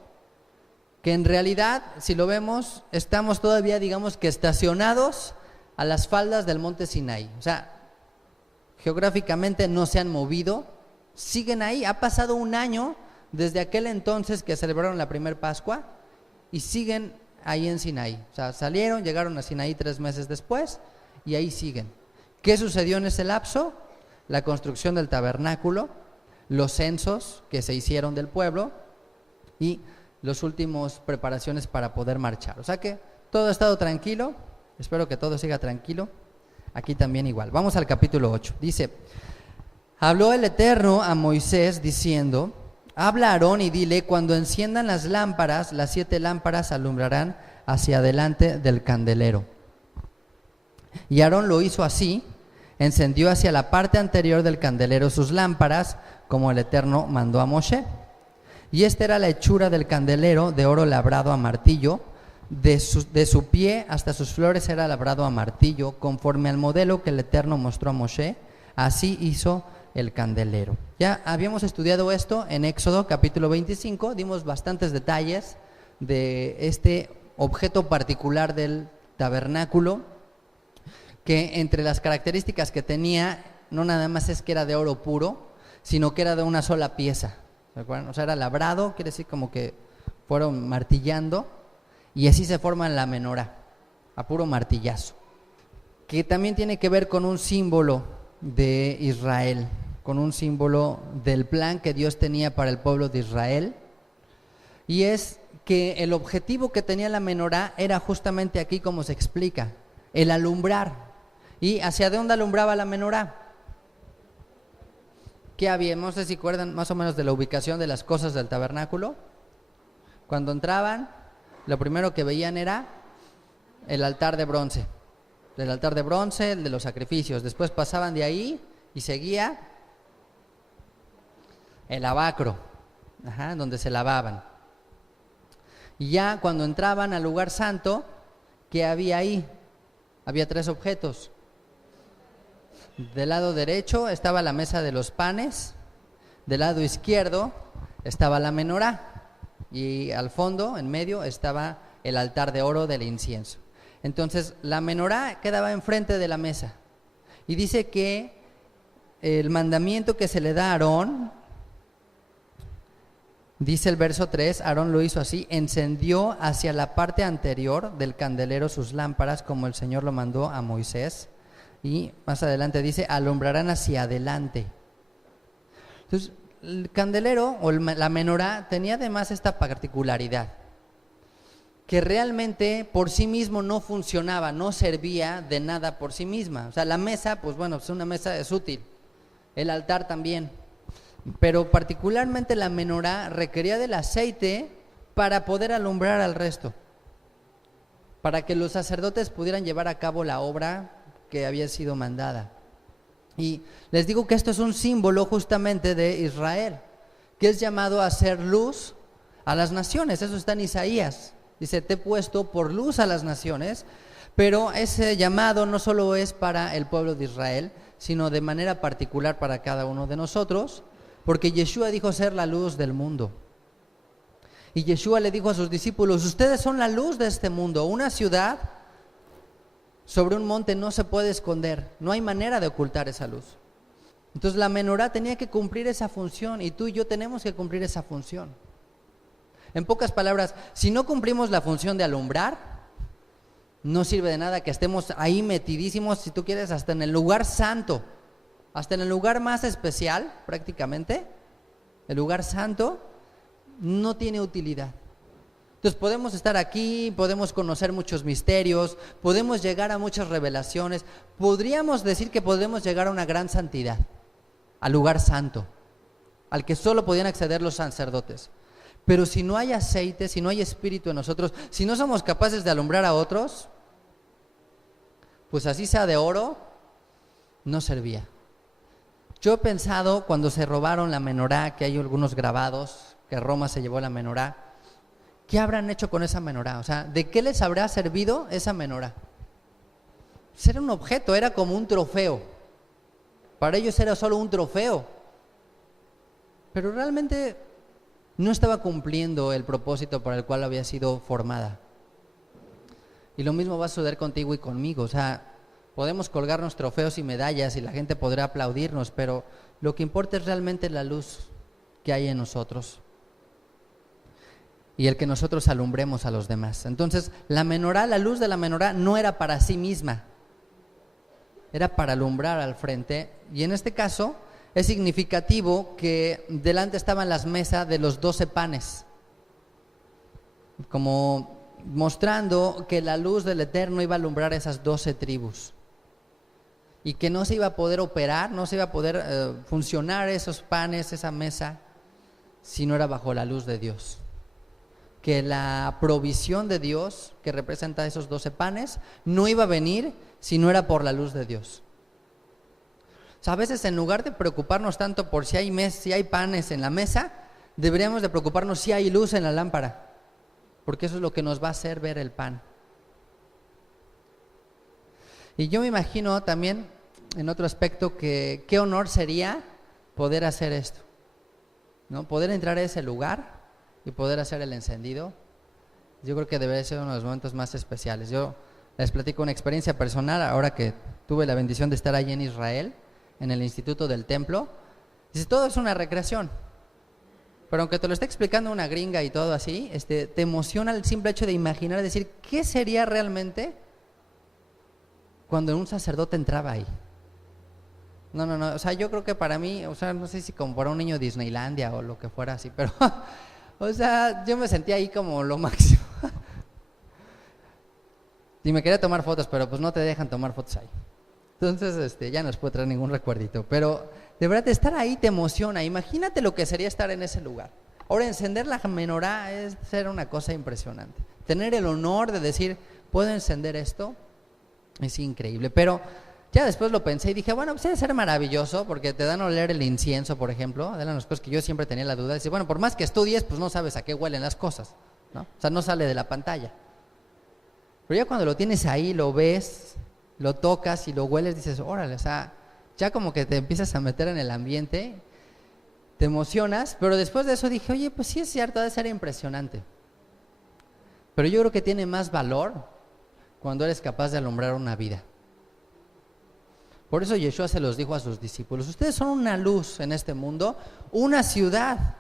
que en realidad, si lo vemos, estamos todavía, digamos que estacionados a las faldas del monte Sinaí. O sea, geográficamente no se han movido, siguen ahí. Ha pasado un año desde aquel entonces que celebraron la primer Pascua y siguen ahí en Sinaí. O sea, salieron, llegaron a Sinaí 3 meses después y ahí siguen. ¿Qué sucedió en ese lapso? La construcción del tabernáculo, los censos que se hicieron del pueblo y las últimas preparaciones para poder marchar. O sea que todo ha estado tranquilo. Espero que todo siga tranquilo. Aquí también igual. Vamos al capítulo 8. Dice, habló el Eterno a Moisés diciendo, habla a Aarón y dile, cuando enciendan las lámparas, las 7 lámparas alumbrarán hacia adelante del candelero. Y Aarón lo hizo así, encendió hacia la parte anterior del candelero sus lámparas, como el Eterno mandó a Moshe. Y esta era la hechura del candelero de oro labrado a martillo, de su pie hasta sus flores era labrado a martillo, conforme al modelo que el Eterno mostró a Moshe, así hizo el candelero. Ya habíamos estudiado esto en Éxodo capítulo 25, dimos bastantes detalles de este objeto particular del tabernáculo, que entre las características que tenía, no nada más es que era de oro puro, sino que era de una sola pieza, ¿se acuerdan? O sea, era labrado, quiere decir como que fueron martillando, y así se forma la menorá, a puro martillazo, que también tiene que ver con un símbolo de Israel, con un símbolo del plan que Dios tenía para el pueblo de Israel, y es que el objetivo que tenía la menorá era justamente aquí como se explica, el alumbrar. ¿Y hacia dónde alumbraba la menorá? ¿Qué había? No sé si acuerdan más o menos de la ubicación de las cosas del tabernáculo. Cuando entraban, lo primero que veían era el altar de bronce. El altar de bronce, el de los sacrificios. Después pasaban de ahí y seguía el lavacro, donde se lavaban. Y ya cuando entraban al lugar santo, ¿qué había ahí? Había 3 objetos. Del lado derecho estaba la mesa de los panes, del lado izquierdo estaba la menorá y al fondo, en medio, estaba el altar de oro del incienso. Entonces la menorá quedaba enfrente de la mesa y dice que el mandamiento que se le da a Aarón, dice el verso 3, Aarón lo hizo así: encendió hacia la parte anterior del candelero sus lámparas como el Señor lo mandó a Moisés. Y más adelante dice, alumbrarán hacia adelante. Entonces, el candelero o la menorá tenía además esta particularidad, que realmente por sí mismo no funcionaba, no servía de nada por sí misma. O sea, la mesa, pues bueno, una mesa es útil, el altar también, pero particularmente la menorá requería del aceite para poder alumbrar al resto, para que los sacerdotes pudieran llevar a cabo la obra que había sido mandada. Y les digo que esto es un símbolo justamente de Israel, que es llamado a ser luz a las naciones. Eso está en Isaías, dice, te he puesto por luz a las naciones. Pero ese llamado no solo es para el pueblo de Israel, sino de manera particular para cada uno de nosotros, porque Yeshua dijo ser la luz del mundo. Y Yeshua le dijo a sus discípulos, ustedes son la luz de este mundo. Una ciudad sobre un monte no se puede esconder, no hay manera de ocultar esa luz. Entonces la menorá tenía que cumplir esa función, y tú y yo tenemos que cumplir esa función. En pocas palabras, si no cumplimos la función de alumbrar, no sirve de nada que estemos ahí metidísimos, si tú quieres, hasta en el lugar santo, hasta en el lugar más especial prácticamente. El lugar santo no tiene utilidad. Entonces podemos estar aquí, podemos conocer muchos misterios, podemos llegar a muchas revelaciones, podríamos decir que podemos llegar a una gran santidad, al lugar santo, al que solo podían acceder los sacerdotes. Pero si no hay aceite, si no hay espíritu en nosotros, si no somos capaces de alumbrar a otros, pues así sea de oro, no servía. Yo he pensado, cuando se robaron la menorá, que hay algunos grabados, que Roma se llevó la menorá, ¿qué habrán hecho con esa menorá? O sea, ¿de qué les habrá servido esa menorá? Pues era un objeto, era como un trofeo. Para ellos era solo un trofeo. Pero realmente no estaba cumpliendo el propósito para el cual había sido formada. Y lo mismo va a suceder contigo y conmigo. O sea, podemos colgarnos trofeos y medallas y la gente podrá aplaudirnos, pero lo que importa es realmente la luz que hay en nosotros y el que nosotros alumbremos a los demás. Entonces, la menorá, la luz de la menorá no era para sí misma, era para alumbrar al frente. Y en este caso es significativo que delante estaban las mesas de los 12 panes, como mostrando que la luz del Eterno iba a alumbrar esas 12 tribus y que no se iba a poder operar, no se iba a poder funcionar esos panes, esa mesa, si no era bajo la luz de Dios. Que la provisión de Dios, que representa esos 12 panes, no iba a venir si no era por la luz de Dios. O sea, a veces en lugar de preocuparnos tanto por si hay panes en la mesa, deberíamos de preocuparnos si hay luz en la lámpara. porque eso es lo que nos va a hacer ver el pan. Y yo me imagino también, en otro aspecto, que qué honor sería poder hacer esto, ¿no? Poder entrar a ese lugar y poder hacer el encendido. Yo creo que debería ser uno de los momentos más especiales. Yo les platico una experiencia personal, ahora que tuve la bendición de estar allí en Israel, en el Instituto del Templo. Dice, todo es una recreación, pero aunque te lo esté explicando una gringa y todo así, te emociona el simple hecho de imaginar, decir, ¿qué sería realmente cuando un sacerdote entraba ahí? No, o sea, yo creo que para mí, o sea, no sé si como para un niño de Disneylandia o lo que fuera así, pero, o sea, yo me sentía ahí como lo máximo. Y me quería tomar fotos, pero pues no te dejan tomar fotos ahí. Entonces, ya no les puedo traer ningún recuerdito, pero de verdad estar ahí te emociona. Imagínate lo que sería estar en ese lugar. Ahora, encender la menorá es ser una cosa impresionante. Tener el honor de decir, ¿puedo encender esto? Es increíble, pero ya después lo pensé y dije, bueno, pues debe ser maravilloso, porque te dan a oler el incienso, por ejemplo. Eran las cosas que yo siempre tenía la duda. Dice, bueno, por más que estudies, pues no sabes a qué huelen las cosas, ¿no? O sea, no sale de la pantalla. Pero ya cuando lo tienes ahí, lo ves, lo tocas y lo hueles, dices, órale, o sea, ya como que te empiezas a meter en el ambiente, te emocionas, pero después de eso dije, oye, pues sí es cierto, debe ser impresionante. Pero yo creo que tiene más valor cuando eres capaz de alumbrar una vida. Por eso Yeshua se los dijo a sus discípulos, ustedes son una luz en este mundo, una ciudad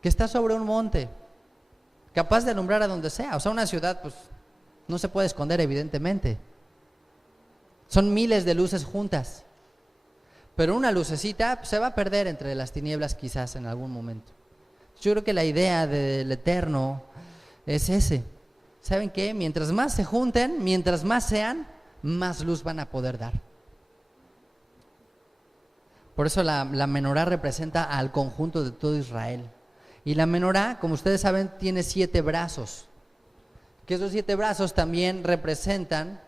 que está sobre un monte, capaz de alumbrar a donde sea. O sea, una ciudad pues no se puede esconder, evidentemente. Son miles de luces juntas, pero una lucecita pues, se va a perder entre las tinieblas quizás en algún momento. Yo creo que la idea del Eterno es ese. ¿Saben qué? Mientras más se junten, mientras más sean, más luz van a poder dar. Por eso la menorá representa al conjunto de todo Israel. Y la menorá, como ustedes saben, tiene 7 brazos. Que esos 7 brazos también representan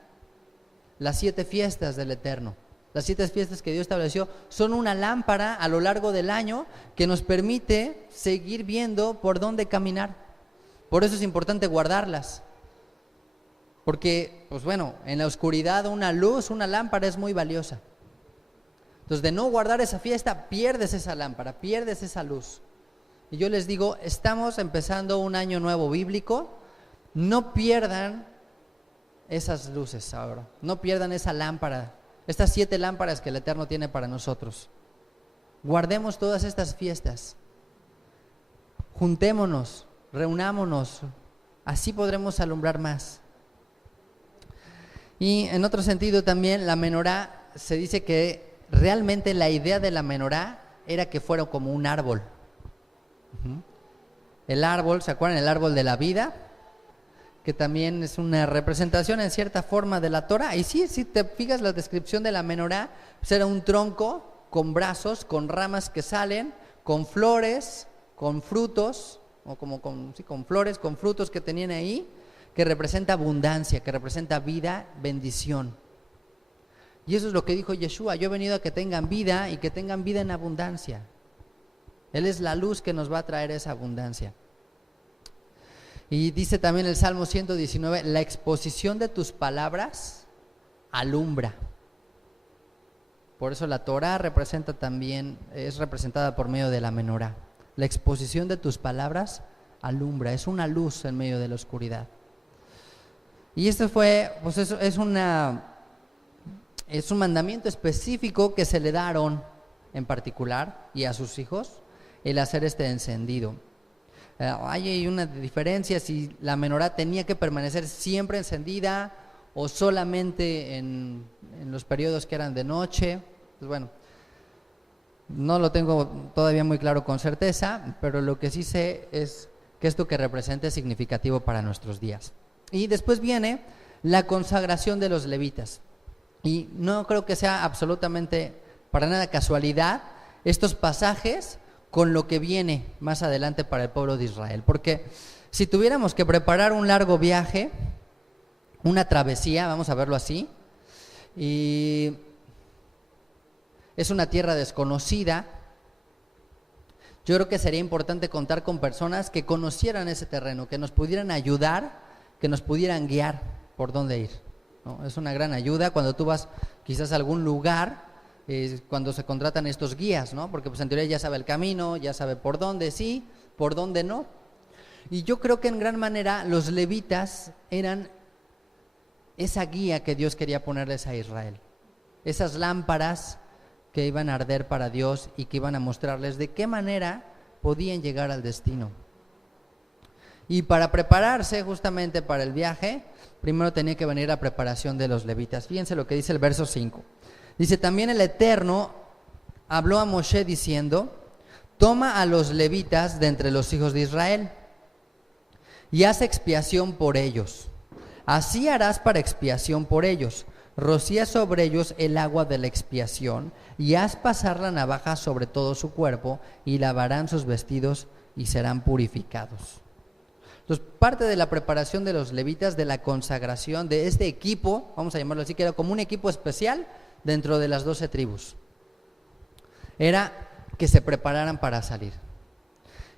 las 7 fiestas del Eterno. Las 7 fiestas que Dios estableció son una lámpara a lo largo del año que nos permite seguir viendo por dónde caminar. Por eso es importante guardarlas. Porque, pues bueno, en la oscuridad una luz, una lámpara es muy valiosa. Entonces, de no guardar esa fiesta, pierdes esa lámpara, pierdes esa luz. Y yo les digo, estamos empezando un año nuevo bíblico, no pierdan esas luces ahora, no pierdan esa lámpara, estas 7 lámparas que el Eterno tiene para nosotros. Guardemos todas estas fiestas, juntémonos, reunámonos, así podremos alumbrar más. Y en otro sentido también la menorá, se dice que realmente la idea de la menorá era que fuera como un árbol. El árbol, ¿se acuerdan? El árbol de la vida, que también es una representación en cierta forma de la Torah. Y sí, si te fijas la descripción de la menorá, pues era un tronco con brazos, con ramas que salen, con flores, con frutos, o como con flores, con frutos que tenían ahí, que representa abundancia, que representa vida, bendición. Y eso es lo que dijo Yeshua, yo he venido a que tengan vida y que tengan vida en abundancia. Él es la luz que nos va a traer esa abundancia. Y dice también el Salmo 119, la exposición de tus palabras alumbra. Por eso la Torah representa también, es representada por medio de la menorá. La exposición de tus palabras alumbra, es una luz en medio de la oscuridad. Y esto fue, pues es un mandamiento específico que se le da a Aarón en particular y a sus hijos, el hacer este encendido. Hay una diferencia si la menorá tenía que permanecer siempre encendida o solamente en los periodos que eran de noche. Pues bueno, no lo tengo todavía muy claro con certeza, pero lo que sí sé es que esto que representa es significativo para nuestros días. Y después viene la consagración de los levitas. Y no creo que sea absolutamente para nada casualidad estos pasajes con lo que viene más adelante para el pueblo de Israel. Porque si tuviéramos que preparar un largo viaje, una travesía, vamos a verlo así, y es una tierra desconocida, Yo creo que sería importante contar con personas que conocieran ese terreno, que nos pudieran ayudar, que nos pudieran guiar por dónde ir, ¿no? Es una gran ayuda cuando tú vas quizás a algún lugar, cuando se contratan estos guías, ¿no? Porque pues en teoría ya sabe el camino, ya sabe por dónde sí, por dónde no. Y yo creo que en gran manera los levitas eran esa guía que Dios quería ponerles a Israel. Esas lámparas que iban a arder para Dios y que iban a mostrarles de qué manera podían llegar al destino. Y para prepararse justamente para el viaje, primero tenía que venir la preparación de los levitas. Fíjense lo que dice el verso 5. Dice, también el Eterno habló a Moshe diciendo, toma a los levitas de entre los hijos de Israel y haz expiación por ellos. Así harás para expiación por ellos. Rocía sobre ellos el agua de la expiación y haz pasar la navaja sobre todo su cuerpo y lavarán sus vestidos y serán purificados. Entonces, parte de la preparación de los levitas, de la consagración de este equipo, vamos a llamarlo así, que era como un equipo especial dentro de las 12 tribus, era que se prepararan para salir.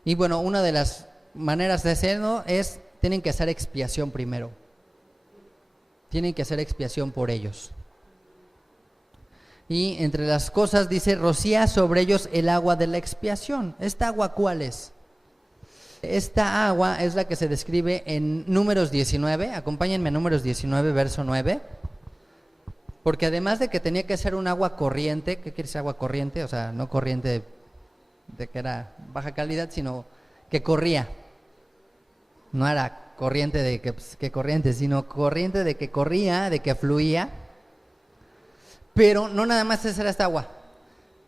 Y bueno, una de las maneras de hacerlo es, tienen que hacer expiación primero. Tienen que hacer expiación por ellos. Y entre las cosas dice, rocía sobre ellos el agua de la expiación. ¿Esta agua cuál es? Esta agua es la que se describe en Números 19. Acompáñenme a Números 19, verso 9. Porque además de que tenía que ser un agua corriente, ¿qué quiere decir agua corriente? O sea, no corriente de que era baja calidad, sino que corría. No era corriente de que corriente, sino corriente de que corría, de que fluía. Pero no nada más es esta agua,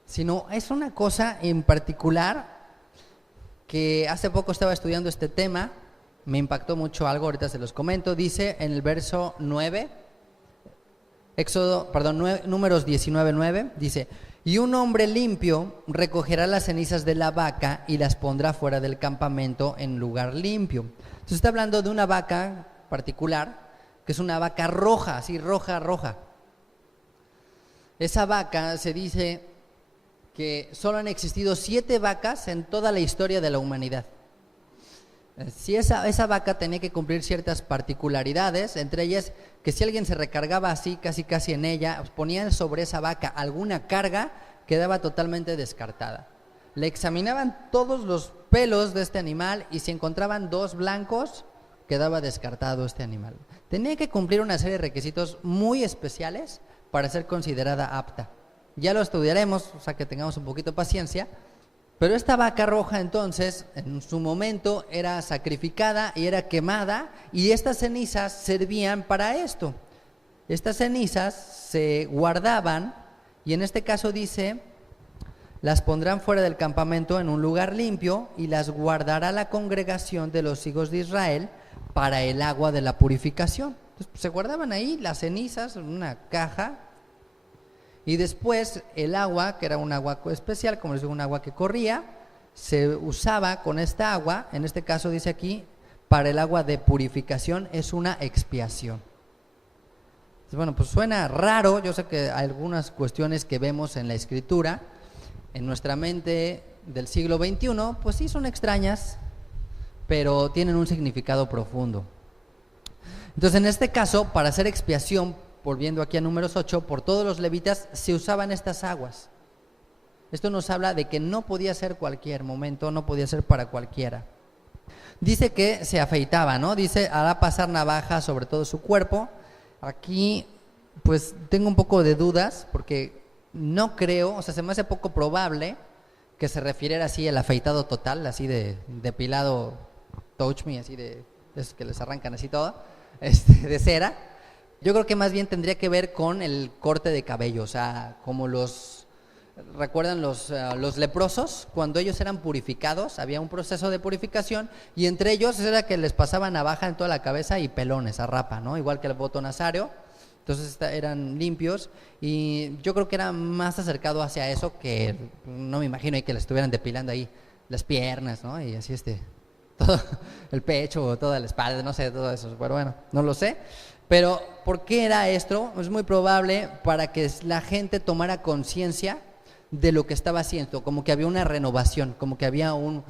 sino es una cosa en particular que hace poco estaba estudiando este tema, me impactó mucho algo, ahorita se los comento. Dice en el verso 9, Números 19:9, dice, y un hombre limpio recogerá las cenizas de la vaca y las pondrá fuera del campamento en lugar limpio. Entonces está hablando de una vaca particular, que es una vaca roja, así roja. Esa vaca se dice que solo han existido 7 vacas en toda la historia de la humanidad. Si esa vaca tenía que cumplir ciertas particularidades, entre ellas que si alguien se recargaba así, casi en ella, ponían sobre esa vaca alguna carga, quedaba totalmente descartada. Le examinaban todos los pelos de este animal y si encontraban 2 blancos, quedaba descartado este animal. Tenía que cumplir una serie de requisitos muy especiales para ser considerada apta. Ya lo estudiaremos, o sea que tengamos un poquito de paciencia. Pero esta vaca roja entonces, en su momento, era sacrificada y era quemada, y estas cenizas servían para esto. Estas cenizas se guardaban, y en este caso dice, las pondrán fuera del campamento en un lugar limpio, y las guardará la congregación de los hijos de Israel para el agua de la purificación. Entonces, se guardaban ahí las cenizas en una caja, y después el agua, que era un agua especial, como les digo, un agua que corría, se usaba con esta agua, en este caso dice aquí, para el agua de purificación, es una expiación. Bueno, pues suena raro, yo sé que hay algunas cuestiones que vemos en la Escritura, en nuestra mente del siglo XXI, pues sí son extrañas, pero tienen un significado profundo. Entonces, en este caso, para hacer expiación, volviendo aquí a Números 8, por todos los levitas se usaban estas aguas. Esto nos habla de que no podía ser cualquier momento, no podía ser para cualquiera. Dice que se afeitaba, ¿no? Dice, hará pasar navaja sobre todo su cuerpo. Aquí, pues, tengo un poco de dudas, porque no creo, o sea, se me hace poco probable que se refiriera así al afeitado total, así de depilado, touch me, así de esos que les arrancan así todo, de cera. Yo creo que más bien tendría que ver con el corte de cabello, o sea, como ¿recuerdan los leprosos? Cuando ellos eran purificados, había un proceso de purificación y entre ellos era que les pasaba navaja en toda la cabeza y pelones, a rapa, ¿no? Igual que el voto nazario, entonces eran limpios y yo creo que era más acercado hacia eso que, no me imagino ahí que le estuvieran depilando ahí las piernas, ¿no? Y así todo el pecho, toda la espalda, no sé, todo eso, pero bueno, no lo sé. Pero, ¿por qué era esto? Es muy probable para que la gente tomara conciencia de lo que estaba haciendo, como que había una renovación, como que había un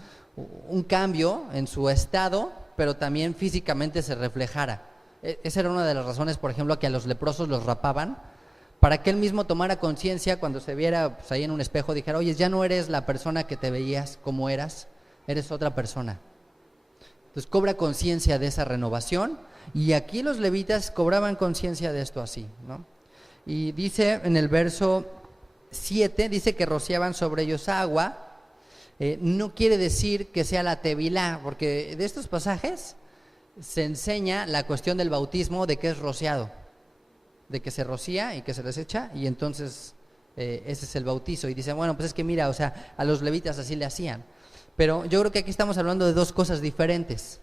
cambio en su estado, pero también físicamente se reflejara. Esa era una de las razones, por ejemplo, que a los leprosos los rapaban, para que él mismo tomara conciencia cuando se viera pues, ahí en un espejo, dijera, oye, ya no eres la persona que te veías como eras, eres otra persona. Entonces cobra conciencia de esa renovación, y aquí los levitas cobraban conciencia de esto así, ¿no? Y dice en el verso 7, dice que rociaban sobre ellos agua. No quiere decir que sea la tevilá, porque de estos pasajes se enseña la cuestión del bautismo, de que es rociado, de que se rocía y que se les echa, y entonces ese es el bautizo. Y dicen, bueno, pues es que mira, o sea, a los levitas así le hacían. Pero yo creo que aquí estamos hablando de dos cosas diferentes.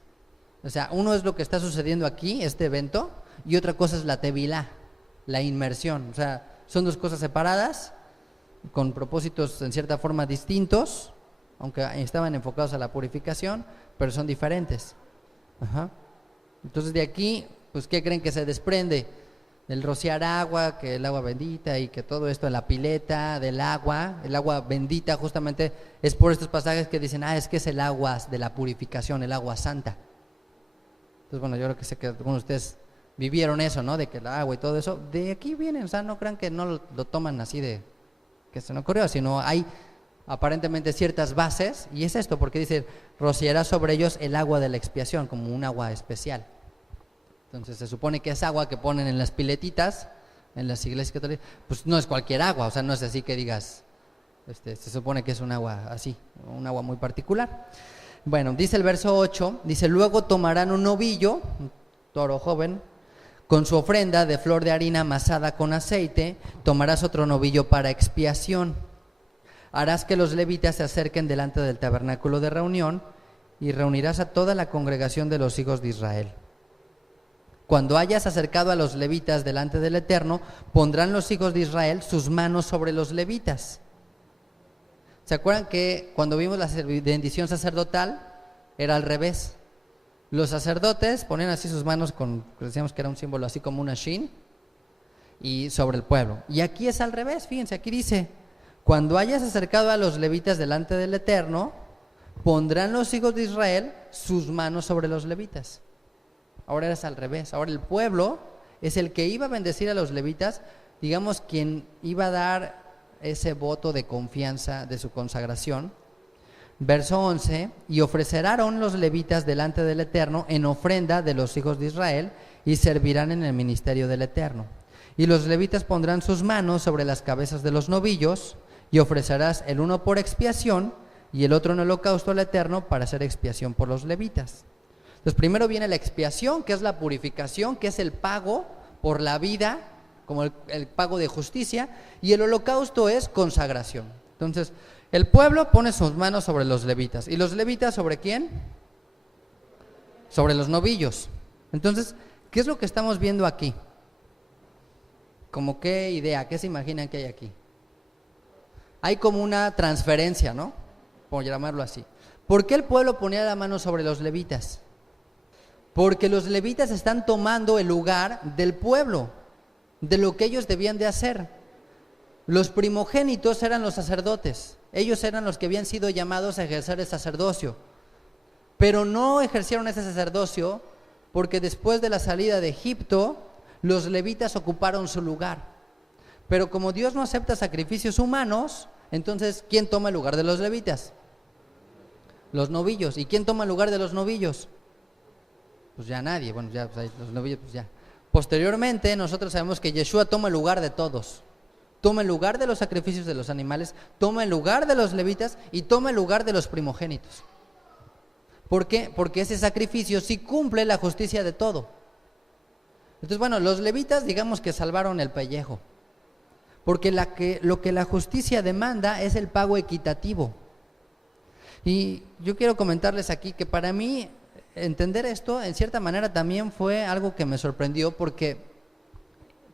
O sea, uno es lo que está sucediendo aquí, este evento, y otra cosa es la tevilá, la inmersión. O sea, son dos cosas separadas, con propósitos en cierta forma distintos, aunque estaban enfocados a la purificación, pero son diferentes. Ajá. Entonces de aquí, pues ¿qué creen que se desprende? El rociar agua, que el agua bendita y que todo esto en la pileta del agua, el agua bendita justamente es por estos pasajes que dicen, es que es el agua de la purificación, el agua santa. Entonces bueno, yo creo que sé que algunos de ustedes vivieron eso, ¿no? De que el agua y todo eso, de aquí vienen, o sea, no crean que no lo toman así de que se nos ocurrió, sino hay aparentemente ciertas bases, y es esto, porque dice, rociará sobre ellos el agua de la expiación, como un agua especial. Entonces se supone que es agua que ponen en las piletitas, en las iglesias católicas, pues no es cualquier agua, o sea, no es así que digas, se supone que es un agua así, un agua muy particular. Bueno, dice el verso 8, dice, luego tomarán un novillo, un toro joven, con su ofrenda de flor de harina amasada con aceite, tomarás otro novillo para expiación. Harás que los levitas se acerquen delante del tabernáculo de reunión y reunirás a toda la congregación de los hijos de Israel. Cuando hayas acercado a los levitas delante del Eterno, pondrán los hijos de Israel sus manos sobre los levitas. ¿Se acuerdan que cuando vimos la bendición sacerdotal era al revés? Los sacerdotes ponían así sus manos decíamos que era un símbolo así como una shin, y sobre el pueblo. Y aquí es al revés, fíjense, aquí dice, cuando hayas acercado a los levitas delante del Eterno, pondrán los hijos de Israel sus manos sobre los levitas. Ahora es al revés, ahora el pueblo es el que iba a bendecir a los levitas, digamos quien iba a dar ese voto de confianza de su consagración. Verso 11, y ofrecerán los levitas delante del Eterno en ofrenda de los hijos de Israel y servirán en el ministerio del Eterno. Y los levitas pondrán sus manos sobre las cabezas de los novillos y ofrecerás el uno por expiación y el otro en holocausto al Eterno para hacer expiación por los levitas. Entonces primero viene la expiación, que es la purificación, que es el pago por la vida, como el pago de justicia, y el holocausto es consagración. Entonces el pueblo pone sus manos sobre los levitas. ¿Y los levitas sobre quién? Sobre los novillos. Entonces, ¿qué es lo que estamos viendo aquí? ¿Cómo qué idea? ¿Qué se imaginan que hay aquí? Hay como una transferencia, ¿no? Por llamarlo así. ¿Por qué el pueblo ponía la mano sobre los levitas? Porque los levitas están tomando el lugar del pueblo, de lo que ellos debían de hacer. Los primogénitos eran los sacerdotes. Ellos eran los que habían sido llamados a ejercer el sacerdocio, pero no ejercieron ese sacerdocio porque después de la salida de Egipto, los levitas ocuparon su lugar. Pero como Dios no acepta sacrificios humanos, entonces, ¿quién toma el lugar de los levitas? Los novillos. ¿Y quién toma el lugar de los novillos? Pues ya nadie. Bueno, ya pues los novillos, pues ya. Posteriormente, nosotros sabemos que Yeshua toma el lugar de todos. Toma el lugar de los sacrificios de los animales, toma el lugar de los levitas y toma el lugar de los primogénitos. ¿Por qué? Porque ese sacrificio sí cumple la justicia de todo. Entonces, bueno, los levitas digamos que salvaron el pellejo, porque lo que la justicia demanda es el pago equitativo. Y yo quiero comentarles aquí que para mí entender esto en cierta manera también fue algo que me sorprendió, porque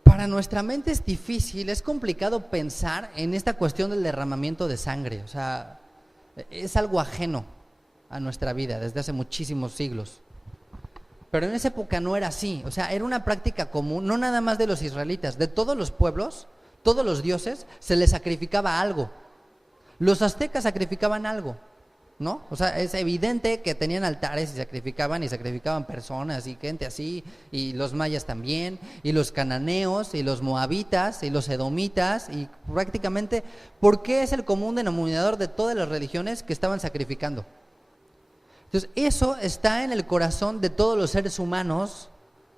para nuestra mente es difícil, es complicado pensar en esta cuestión del derramamiento de sangre. O sea, es algo ajeno a nuestra vida desde hace muchísimos siglos. Pero en esa época no era así, o sea, era una práctica común, no nada más de los israelitas, de todos los pueblos, todos los dioses, se les sacrificaba algo. Los aztecas sacrificaban algo, ¿no? O sea, es evidente que tenían altares y sacrificaban personas y gente así, y los mayas también, y los cananeos, y los moabitas, y los edomitas, y prácticamente, ¿por qué es el común denominador de todas las religiones que estaban sacrificando? Entonces, eso está en el corazón de todos los seres humanos,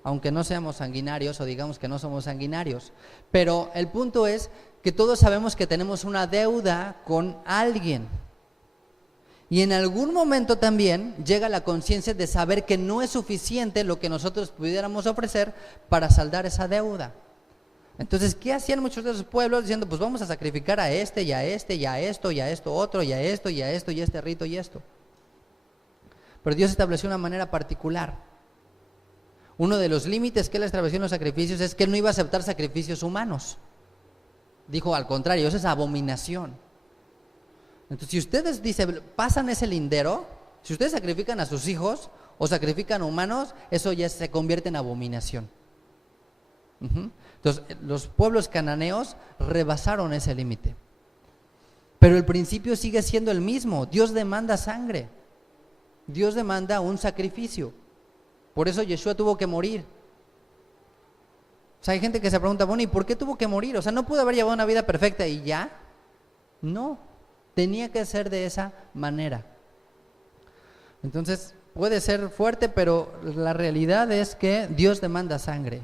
aunque no seamos sanguinarios o digamos que no somos sanguinarios. Pero el punto es que todos sabemos que tenemos una deuda con alguien. Y en algún momento también llega la conciencia de saber que no es suficiente lo que nosotros pudiéramos ofrecer para saldar esa deuda. Entonces, ¿qué hacían muchos de esos pueblos? Diciendo, pues vamos a sacrificar a este, y a este, y a esto, y a esto otro, y a esto, y a esto, y a este rito, y esto. Pero Dios estableció una manera particular. Uno de los límites que Él estableció en los sacrificios es que Él no iba a aceptar sacrificios humanos. Dijo, al contrario, eso es abominación. Entonces, si ustedes pasan ese lindero, si ustedes sacrifican a sus hijos o sacrifican humanos, eso ya se convierte en abominación. Entonces, los pueblos cananeos rebasaron ese límite. Pero el principio sigue siendo el mismo. Dios demanda sangre. Dios demanda un sacrificio. Por eso Yeshua tuvo que morir. O sea, hay gente que se pregunta, bueno, ¿y por qué tuvo que morir? O sea, ¿no pudo haber llevado una vida perfecta y ya? No, tenía que ser de esa manera. Entonces, puede ser fuerte, pero la realidad es que Dios demanda sangre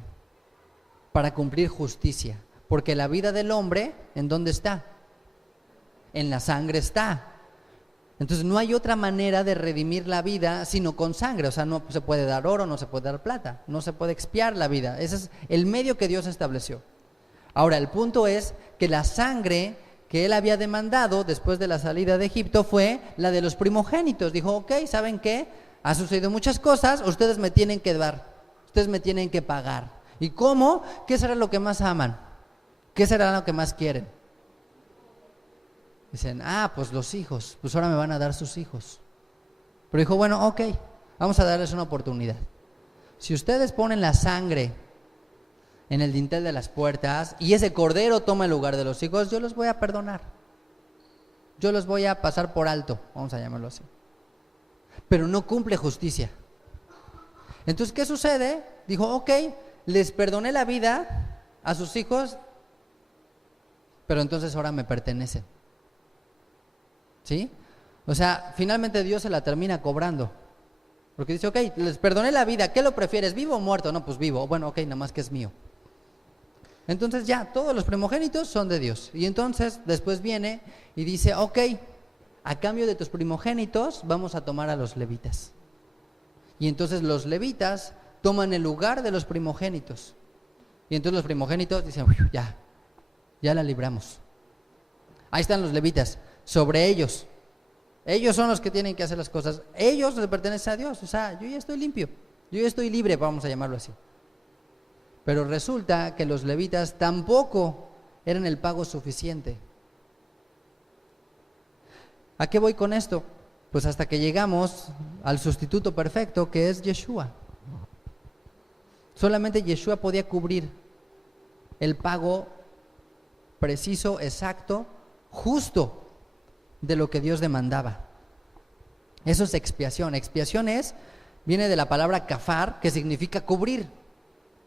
para cumplir justicia. Porque la vida del hombre, ¿en dónde está? En la sangre está. Entonces no hay otra manera de redimir la vida sino con sangre. O sea, no se puede dar oro, no se puede dar plata, no se puede expiar la vida. Ese es el medio que Dios estableció. Ahora, el punto es que la sangre que Él había demandado después de la salida de Egipto fue la de los primogénitos. Dijo, ok, ¿saben qué? Ha sucedido muchas cosas, ustedes me tienen que dar, ustedes me tienen que pagar. ¿Y cómo? ¿Qué será lo que más aman? ¿Qué será lo que más quieren? Dicen, pues los hijos, pues ahora me van a dar sus hijos. Pero dijo, bueno, ok, vamos a darles una oportunidad. Si ustedes ponen la sangre en el dintel de las puertas y ese cordero toma el lugar de los hijos, yo los voy a perdonar. Yo los voy a pasar por alto, vamos a llamarlo así. Pero no cumple justicia. Entonces, ¿qué sucede? Dijo, ok, les perdoné la vida a sus hijos, pero entonces ahora me pertenecen. ¿Sí? O sea, finalmente Dios se la termina cobrando. Porque dice, ok, les perdoné la vida, ¿qué lo prefieres, vivo o muerto? No, pues vivo. Bueno, ok, nada más que es mío. Entonces ya, todos los primogénitos son de Dios. Y entonces después viene y dice, ok, a cambio de tus primogénitos vamos a tomar a los levitas. Y entonces los levitas toman el lugar de los primogénitos. Y entonces los primogénitos dicen, ya la libramos. Ahí están los levitas. Sobre ellos son los que tienen que hacer las cosas, ellos les pertenecen a Dios. O sea, yo ya estoy limpio, yo ya estoy libre, vamos a llamarlo así. Pero resulta que los levitas tampoco eran el pago suficiente. ¿A qué voy con esto? Pues hasta que llegamos al sustituto perfecto, que es Yeshua. Solamente Yeshua podía cubrir el pago preciso, exacto, justo de lo que Dios demandaba. Eso es expiación. Expiación viene de la palabra kafar, que significa cubrir.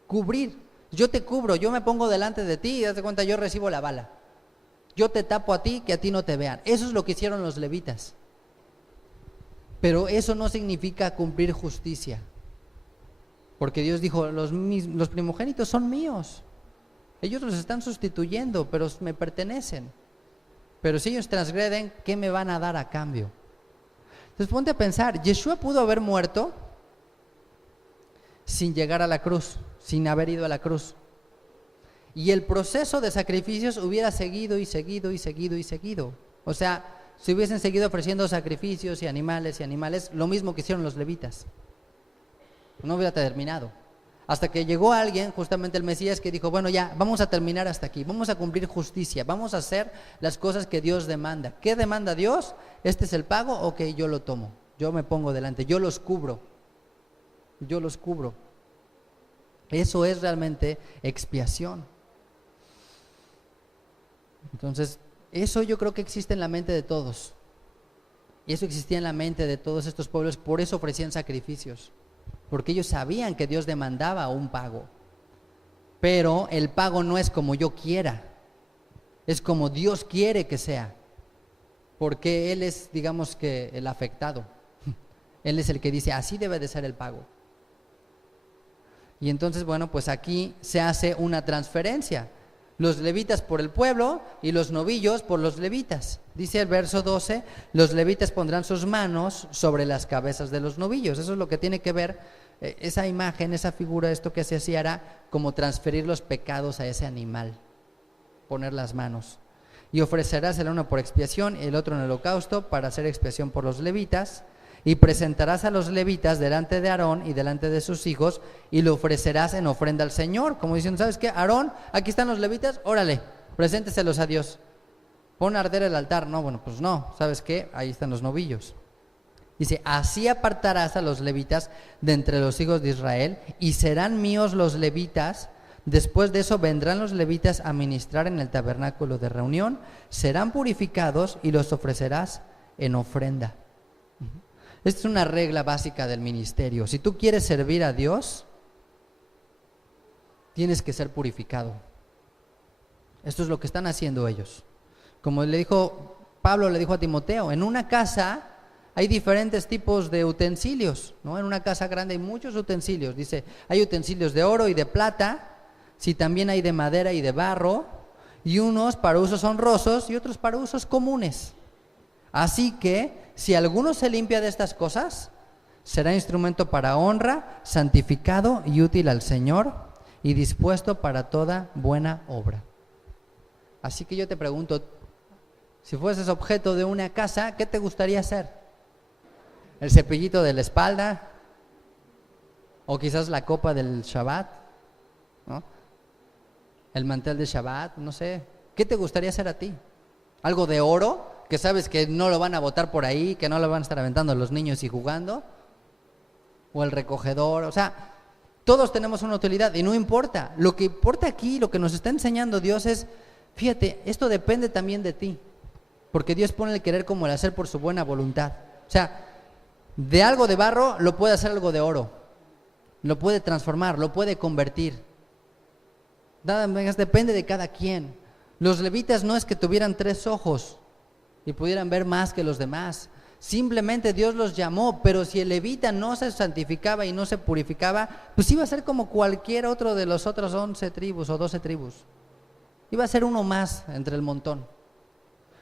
Cubrir. Yo te cubro, yo me pongo delante de ti y date cuenta, yo recibo la bala. Yo te tapo a ti, que a ti no te vean. Eso es lo que hicieron los levitas. Pero eso no significa cumplir justicia. Porque Dios dijo, los primogénitos son míos. Ellos los están sustituyendo, pero me pertenecen. Pero si ellos transgreden, ¿qué me van a dar a cambio? Entonces ponte a pensar, Yeshua pudo haber muerto sin llegar a la cruz, sin haber ido a la cruz. Y el proceso de sacrificios hubiera seguido y seguido y seguido y seguido. O sea, si hubiesen seguido ofreciendo sacrificios y animales, lo mismo que hicieron los levitas. No hubiera terminado. Hasta que llegó alguien, justamente el Mesías, que dijo, bueno, ya, vamos a terminar hasta aquí, vamos a cumplir justicia, vamos a hacer las cosas que Dios demanda. ¿Qué demanda Dios? ¿Este es el pago? Ok, yo lo tomo, yo me pongo delante, yo los cubro. Eso es realmente expiación. Entonces, Eso yo creo que existe en la mente de todos. Y eso existía en la mente de todos estos pueblos, por eso ofrecían sacrificios. Porque ellos sabían que Dios demandaba un pago. Pero el pago no es como yo quiera, es como Dios quiere que sea. Porque Él es, digamos que, el afectado. Él es el que dice, así debe de ser el pago. Y entonces, bueno, pues aquí se hace una transferencia. Los levitas por el pueblo y los novillos por los levitas. Dice el verso 12, los levitas pondrán sus manos sobre las cabezas de los novillos. Eso es lo que tiene que ver, esa imagen, esa figura, esto que se hacía era como transferir los pecados a ese animal. Poner las manos. Y ofrecerás el uno por expiación y el otro en holocausto para hacer expiación por los levitas. Y presentarás a los levitas delante de Aarón y delante de sus hijos y lo ofrecerás en ofrenda al Señor. Como diciendo, ¿sabes qué? Aarón, aquí están los levitas, órale, presénteselos a Dios. Pon a arder el altar. No, bueno, pues no, ¿sabes qué? Ahí están los novillos. Dice, así apartarás a los levitas de entre los hijos de Israel y serán míos los levitas. Después de eso vendrán los levitas a ministrar en el tabernáculo de reunión, serán purificados y los ofrecerás en ofrenda. Esta es una regla básica del ministerio. Si tú quieres servir a Dios, tienes que ser purificado. Esto es lo que están haciendo ellos. Como Pablo le dijo a Timoteo, en una casa hay diferentes tipos de utensilios, ¿no? En una casa grande hay muchos utensilios. Dice, hay utensilios de oro y de plata, si también hay de madera y de barro, y unos para usos honrosos y otros para usos comunes. Así que, si alguno se limpia de estas cosas, será instrumento para honra, santificado y útil al Señor, y dispuesto para toda buena obra. Así que yo te pregunto, si fueses objeto de una casa, ¿qué te gustaría hacer? ¿El cepillito de la espalda? ¿O quizás la copa del Shabbat? ¿No? ¿El mantel de Shabbat? No sé. ¿Qué te gustaría hacer a ti? ¿Algo de oro? Que sabes que no lo van a botar por ahí, que no lo van a estar aventando los niños y jugando, o el recogedor, o sea, todos tenemos una utilidad y no importa. Lo que importa aquí, lo que nos está enseñando Dios es, fíjate, esto depende también de ti, porque Dios pone el querer como el hacer por su buena voluntad. O sea, de algo de barro lo puede hacer algo de oro, lo puede transformar, lo puede convertir. Nada más depende de cada quien. Los levitas no es que tuvieran 3 ojos y pudieran ver más que los demás. Simplemente Dios los llamó, pero si el levita no se santificaba y no se purificaba, pues iba a ser como cualquier otro de los otros 11 tribus o 12 tribus. Iba a ser uno más entre el montón.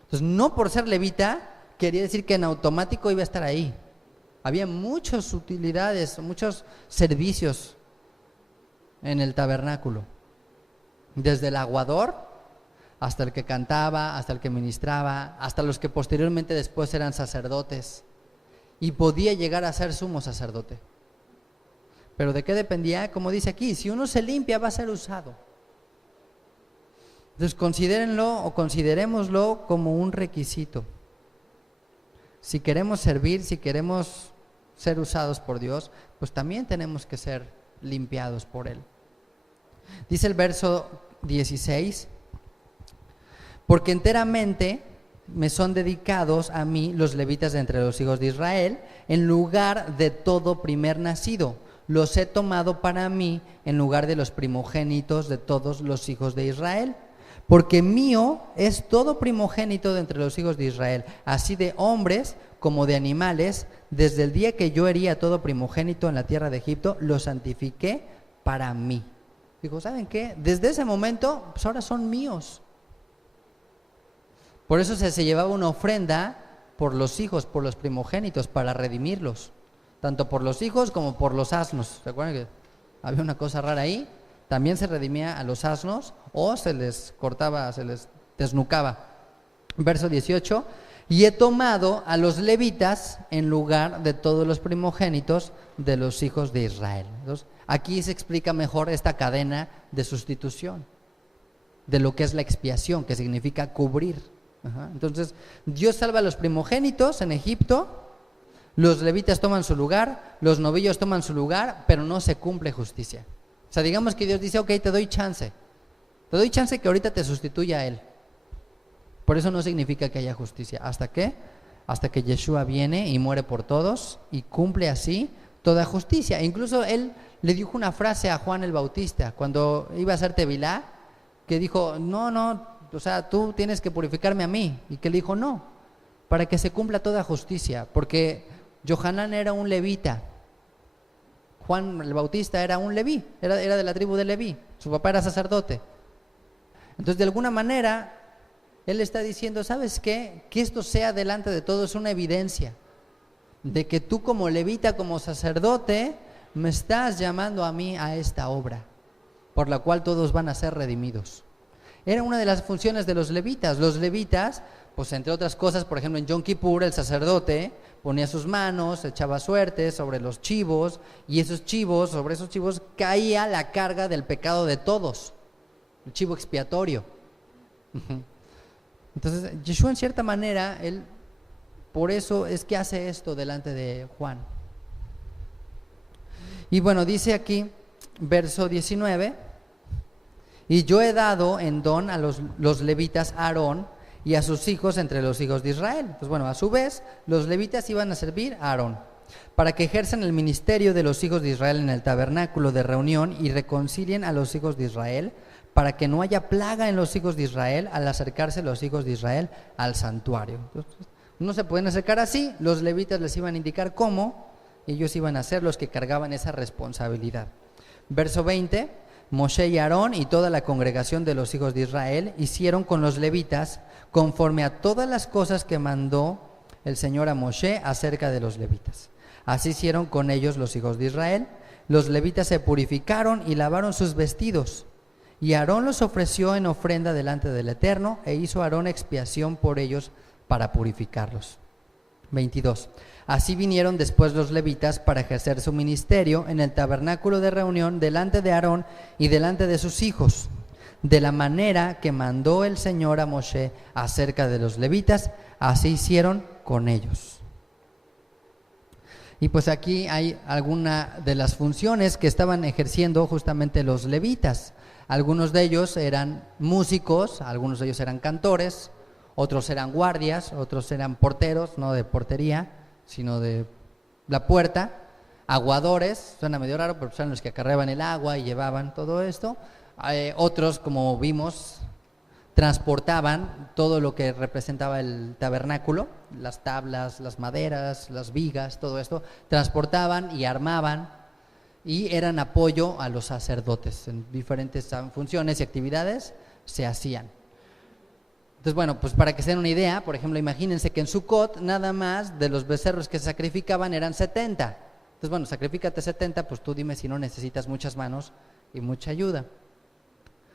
Entonces, no por ser levita, quería decir que en automático iba a estar ahí. Había muchas utilidades, muchos servicios en el tabernáculo. Desde el aguador hasta el que cantaba, hasta el que ministraba, hasta los que posteriormente después eran sacerdotes. Y podía llegar a ser sumo sacerdote. ¿Pero de qué dependía? Como dice aquí, si uno se limpia va a ser usado. Entonces considérenlo o considerémoslo como un requisito. Si queremos servir, si queremos ser usados por Dios, pues también tenemos que ser limpiados por Él. Dice el verso 16, porque enteramente me son dedicados a mí los levitas de entre los hijos de Israel, en lugar de todo primer nacido. Los he tomado para mí en lugar de los primogénitos de todos los hijos de Israel. Porque mío es todo primogénito de entre los hijos de Israel, así de hombres como de animales. Desde el día que yo hería todo primogénito en la tierra de Egipto, lo santifiqué para mí. Digo, ¿saben qué? Desde ese momento, pues ahora son míos. Por eso se llevaba una ofrenda por los hijos, por los primogénitos, para redimirlos. Tanto por los hijos como por los asnos. ¿Se acuerdan que había una cosa rara ahí? También se redimía a los asnos o se les cortaba, se les desnucaba. Verso 18, y he tomado a los levitas en lugar de todos los primogénitos de los hijos de Israel. Entonces, aquí se explica mejor esta cadena de sustitución, de lo que es la expiación, que significa cubrir. Entonces, Dios salva a los primogénitos en Egipto, los levitas toman su lugar, los novillos toman su lugar, pero no se cumple justicia. O sea, digamos que Dios dice, ok, te doy chance que ahorita te sustituya a Él. Por eso no significa que haya justicia. ¿Hasta qué? Hasta que Yeshua viene y muere por todos y cumple así toda justicia. E incluso él le dijo una frase a Juan el Bautista cuando iba a hacer Tevilá, que dijo, no, o sea, tú tienes que purificarme a mí. Y que le dijo, no, para que se cumpla toda justicia, porque Johanán era un levita, Juan el Bautista era un leví, era de la tribu de Leví, su papá era sacerdote. Entonces, de alguna manera, él está diciendo, ¿sabes qué? Que esto sea delante de todos es una evidencia de que tú como levita, como sacerdote, me estás llamando a mí a esta obra, por la cual todos van a ser redimidos. Era una de las funciones de los levitas. Los levitas, pues entre otras cosas, por ejemplo en Yom Kippur, el sacerdote ponía sus manos, echaba suerte sobre los chivos, y sobre esos chivos caía la carga del pecado de todos, el chivo expiatorio. Entonces, Yeshua en cierta manera, él por eso es que hace esto delante de Juan. Y bueno, dice aquí, verso 19, y yo he dado en don a los levitas a Aarón y a sus hijos entre los hijos de Israel. Pues bueno, a su vez, los levitas iban a servir a Aarón, para que ejerzan el ministerio de los hijos de Israel en el tabernáculo de reunión y reconcilien a los hijos de Israel, para que no haya plaga en los hijos de Israel al acercarse los hijos de Israel al santuario. Entonces, no se pueden acercar así, los levitas les iban a indicar cómo, ellos iban a ser los que cargaban esa responsabilidad. Verso 20, Moshe y Aarón y toda la congregación de los hijos de Israel hicieron con los levitas conforme a todas las cosas que mandó el Señor a Moshe acerca de los levitas. Así hicieron con ellos los hijos de Israel. Los levitas se purificaron y lavaron sus vestidos. Y Aarón los ofreció en ofrenda delante del Eterno, e hizo Aarón expiación por ellos para purificarlos. 22. Así vinieron después los levitas para ejercer su ministerio en el tabernáculo de reunión delante de Aarón y delante de sus hijos, de la manera que mandó el Señor a Moshe acerca de los levitas, así hicieron con ellos. Y pues aquí hay alguna de las funciones que estaban ejerciendo justamente los levitas. Algunos de ellos eran músicos, algunos de ellos eran cantores, otros eran guardias, otros eran porteros, no de portería, sino de la puerta, aguadores, suena medio raro, pero son los que acarreaban el agua y llevaban todo esto. Otros, como vimos, transportaban todo lo que representaba el tabernáculo, las tablas, las maderas, las vigas, todo esto, transportaban y armaban, y eran apoyo a los sacerdotes en diferentes funciones y actividades se hacían. Entonces, bueno, pues para que se den una idea, por ejemplo, imagínense que en Sucot nada más de los becerros que se sacrificaban eran 70. Entonces, bueno, sacrifícate 70, pues tú dime si no necesitas muchas manos y mucha ayuda.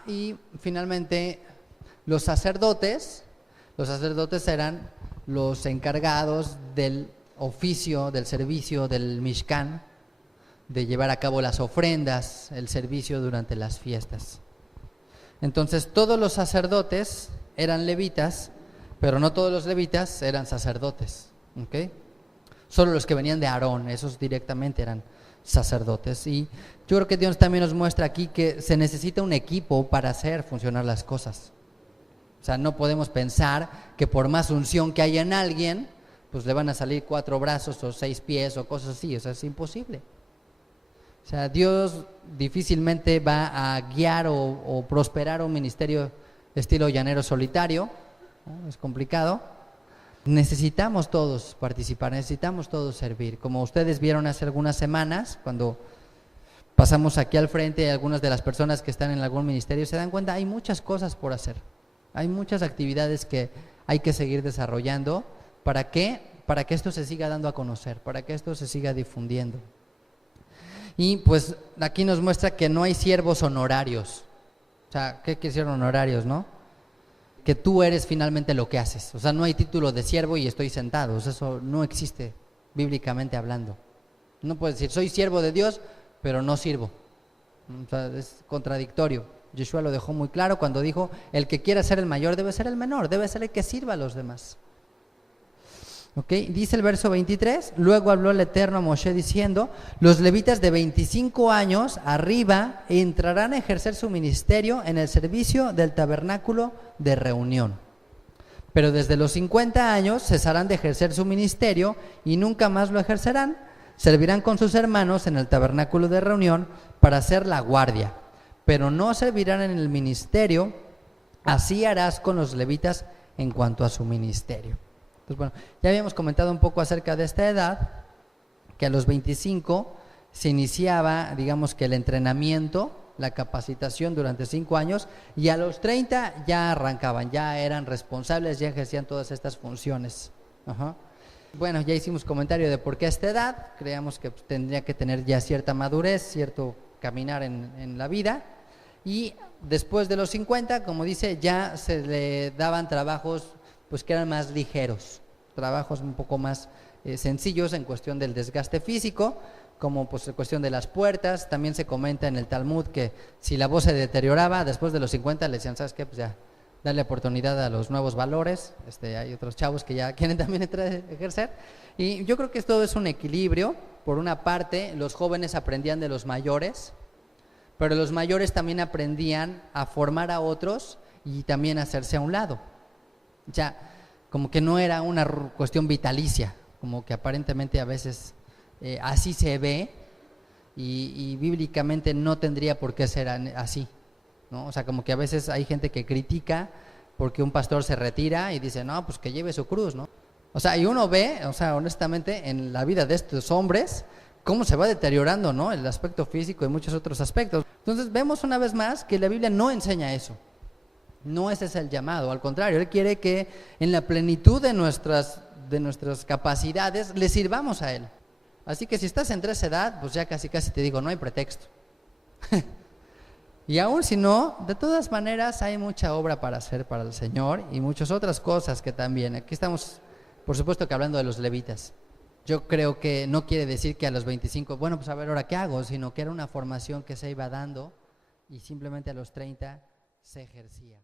Y finalmente, los sacerdotes eran los encargados del oficio, del servicio del Mishkan, de llevar a cabo las ofrendas, el servicio durante las fiestas. Entonces, todos los sacerdotes eran levitas, pero no todos los levitas eran sacerdotes, ¿ok? Solo los que venían de Aarón, esos directamente eran sacerdotes. Y yo creo que Dios también nos muestra aquí que se necesita un equipo para hacer funcionar las cosas. O sea, no podemos pensar que por más unción que haya en alguien, pues le van a salir 4 brazos o 6 pies o cosas así. O sea, es imposible. O sea, Dios difícilmente va a guiar o prosperar un ministerio estilo llanero solitario, ¿no? Es complicado. Necesitamos todos participar, necesitamos todos servir. Como ustedes vieron hace algunas semanas, cuando pasamos aquí al frente, algunas de las personas que están en algún ministerio se dan cuenta, hay muchas cosas por hacer. Hay muchas actividades que hay que seguir desarrollando. ¿Para qué? Para que esto se siga dando a conocer, para que esto se siga difundiendo. Y pues aquí nos muestra que no hay siervos honorarios. O sea, ¿qué quieren honorarios, no? Que tú eres finalmente lo que haces. O sea, no hay título de siervo y estoy sentado. O sea, eso no existe bíblicamente hablando. No puedes decir, soy siervo de Dios, pero no sirvo. O sea, es contradictorio. Yeshua lo dejó muy claro cuando dijo, el que quiera ser el mayor debe ser el menor, debe ser el que sirva a los demás. ¿Okay? Dice el verso 23, luego habló el Eterno a Moshe diciendo, los levitas de 25 años arriba entrarán a ejercer su ministerio en el servicio del tabernáculo de reunión. pero desde los 50 años cesarán de ejercer su ministerio y nunca más lo ejercerán. Servirán con sus hermanos en el tabernáculo de reunión para hacer la guardia, pero no servirán en el ministerio. Así harás con los levitas en cuanto a su ministerio. Entonces, bueno, ya habíamos comentado un poco acerca de esta edad, que a los 25 se iniciaba, digamos que el entrenamiento, la capacitación durante 5 años, y a los 30 ya arrancaban, ya eran responsables, ya ejercían todas estas funciones. Bueno, ya hicimos comentario de por qué a esta edad, creíamos que tendría que tener ya cierta madurez, cierto caminar en la vida, y después de los 50, como dice, ya se le daban trabajos pues que eran más ligeros, trabajos un poco más sencillos en cuestión del desgaste físico, como pues en cuestión de las puertas. También se comenta en el Talmud que si la voz se deterioraba después de los 50, le decían, ¿sabes qué? Pues ya, darle oportunidad a los nuevos valores. Hay otros chavos que ya quieren también entrar a ejercer. Y yo creo que esto es un equilibrio. Por una parte, los jóvenes aprendían de los mayores, pero los mayores también aprendían a formar a otros y también a hacerse a un lado. Ya, como que no era una cuestión vitalicia, como que aparentemente a veces así se ve, y bíblicamente no tendría por qué ser así, ¿no? O sea, como que a veces hay gente que critica porque un pastor se retira y dice, no, pues que lleve su cruz, ¿no? O sea, y uno ve, o sea, honestamente, en la vida de estos hombres, cómo se va deteriorando, ¿no? El aspecto físico y muchos otros aspectos. Entonces vemos una vez más que la Biblia no enseña eso. No ese es el llamado, al contrario, Él quiere que en la plenitud de nuestras capacidades le sirvamos a Él. Así que si estás entre esa edad, pues ya casi te digo, no hay pretexto. Y aún si no, de todas maneras hay mucha obra para hacer para el Señor y muchas otras cosas que también. Aquí estamos, por supuesto que hablando de los levitas. Yo creo que no quiere decir que a los 25, bueno, pues a ver ahora qué hago, sino que era una formación que se iba dando y simplemente a los 30 se ejercía.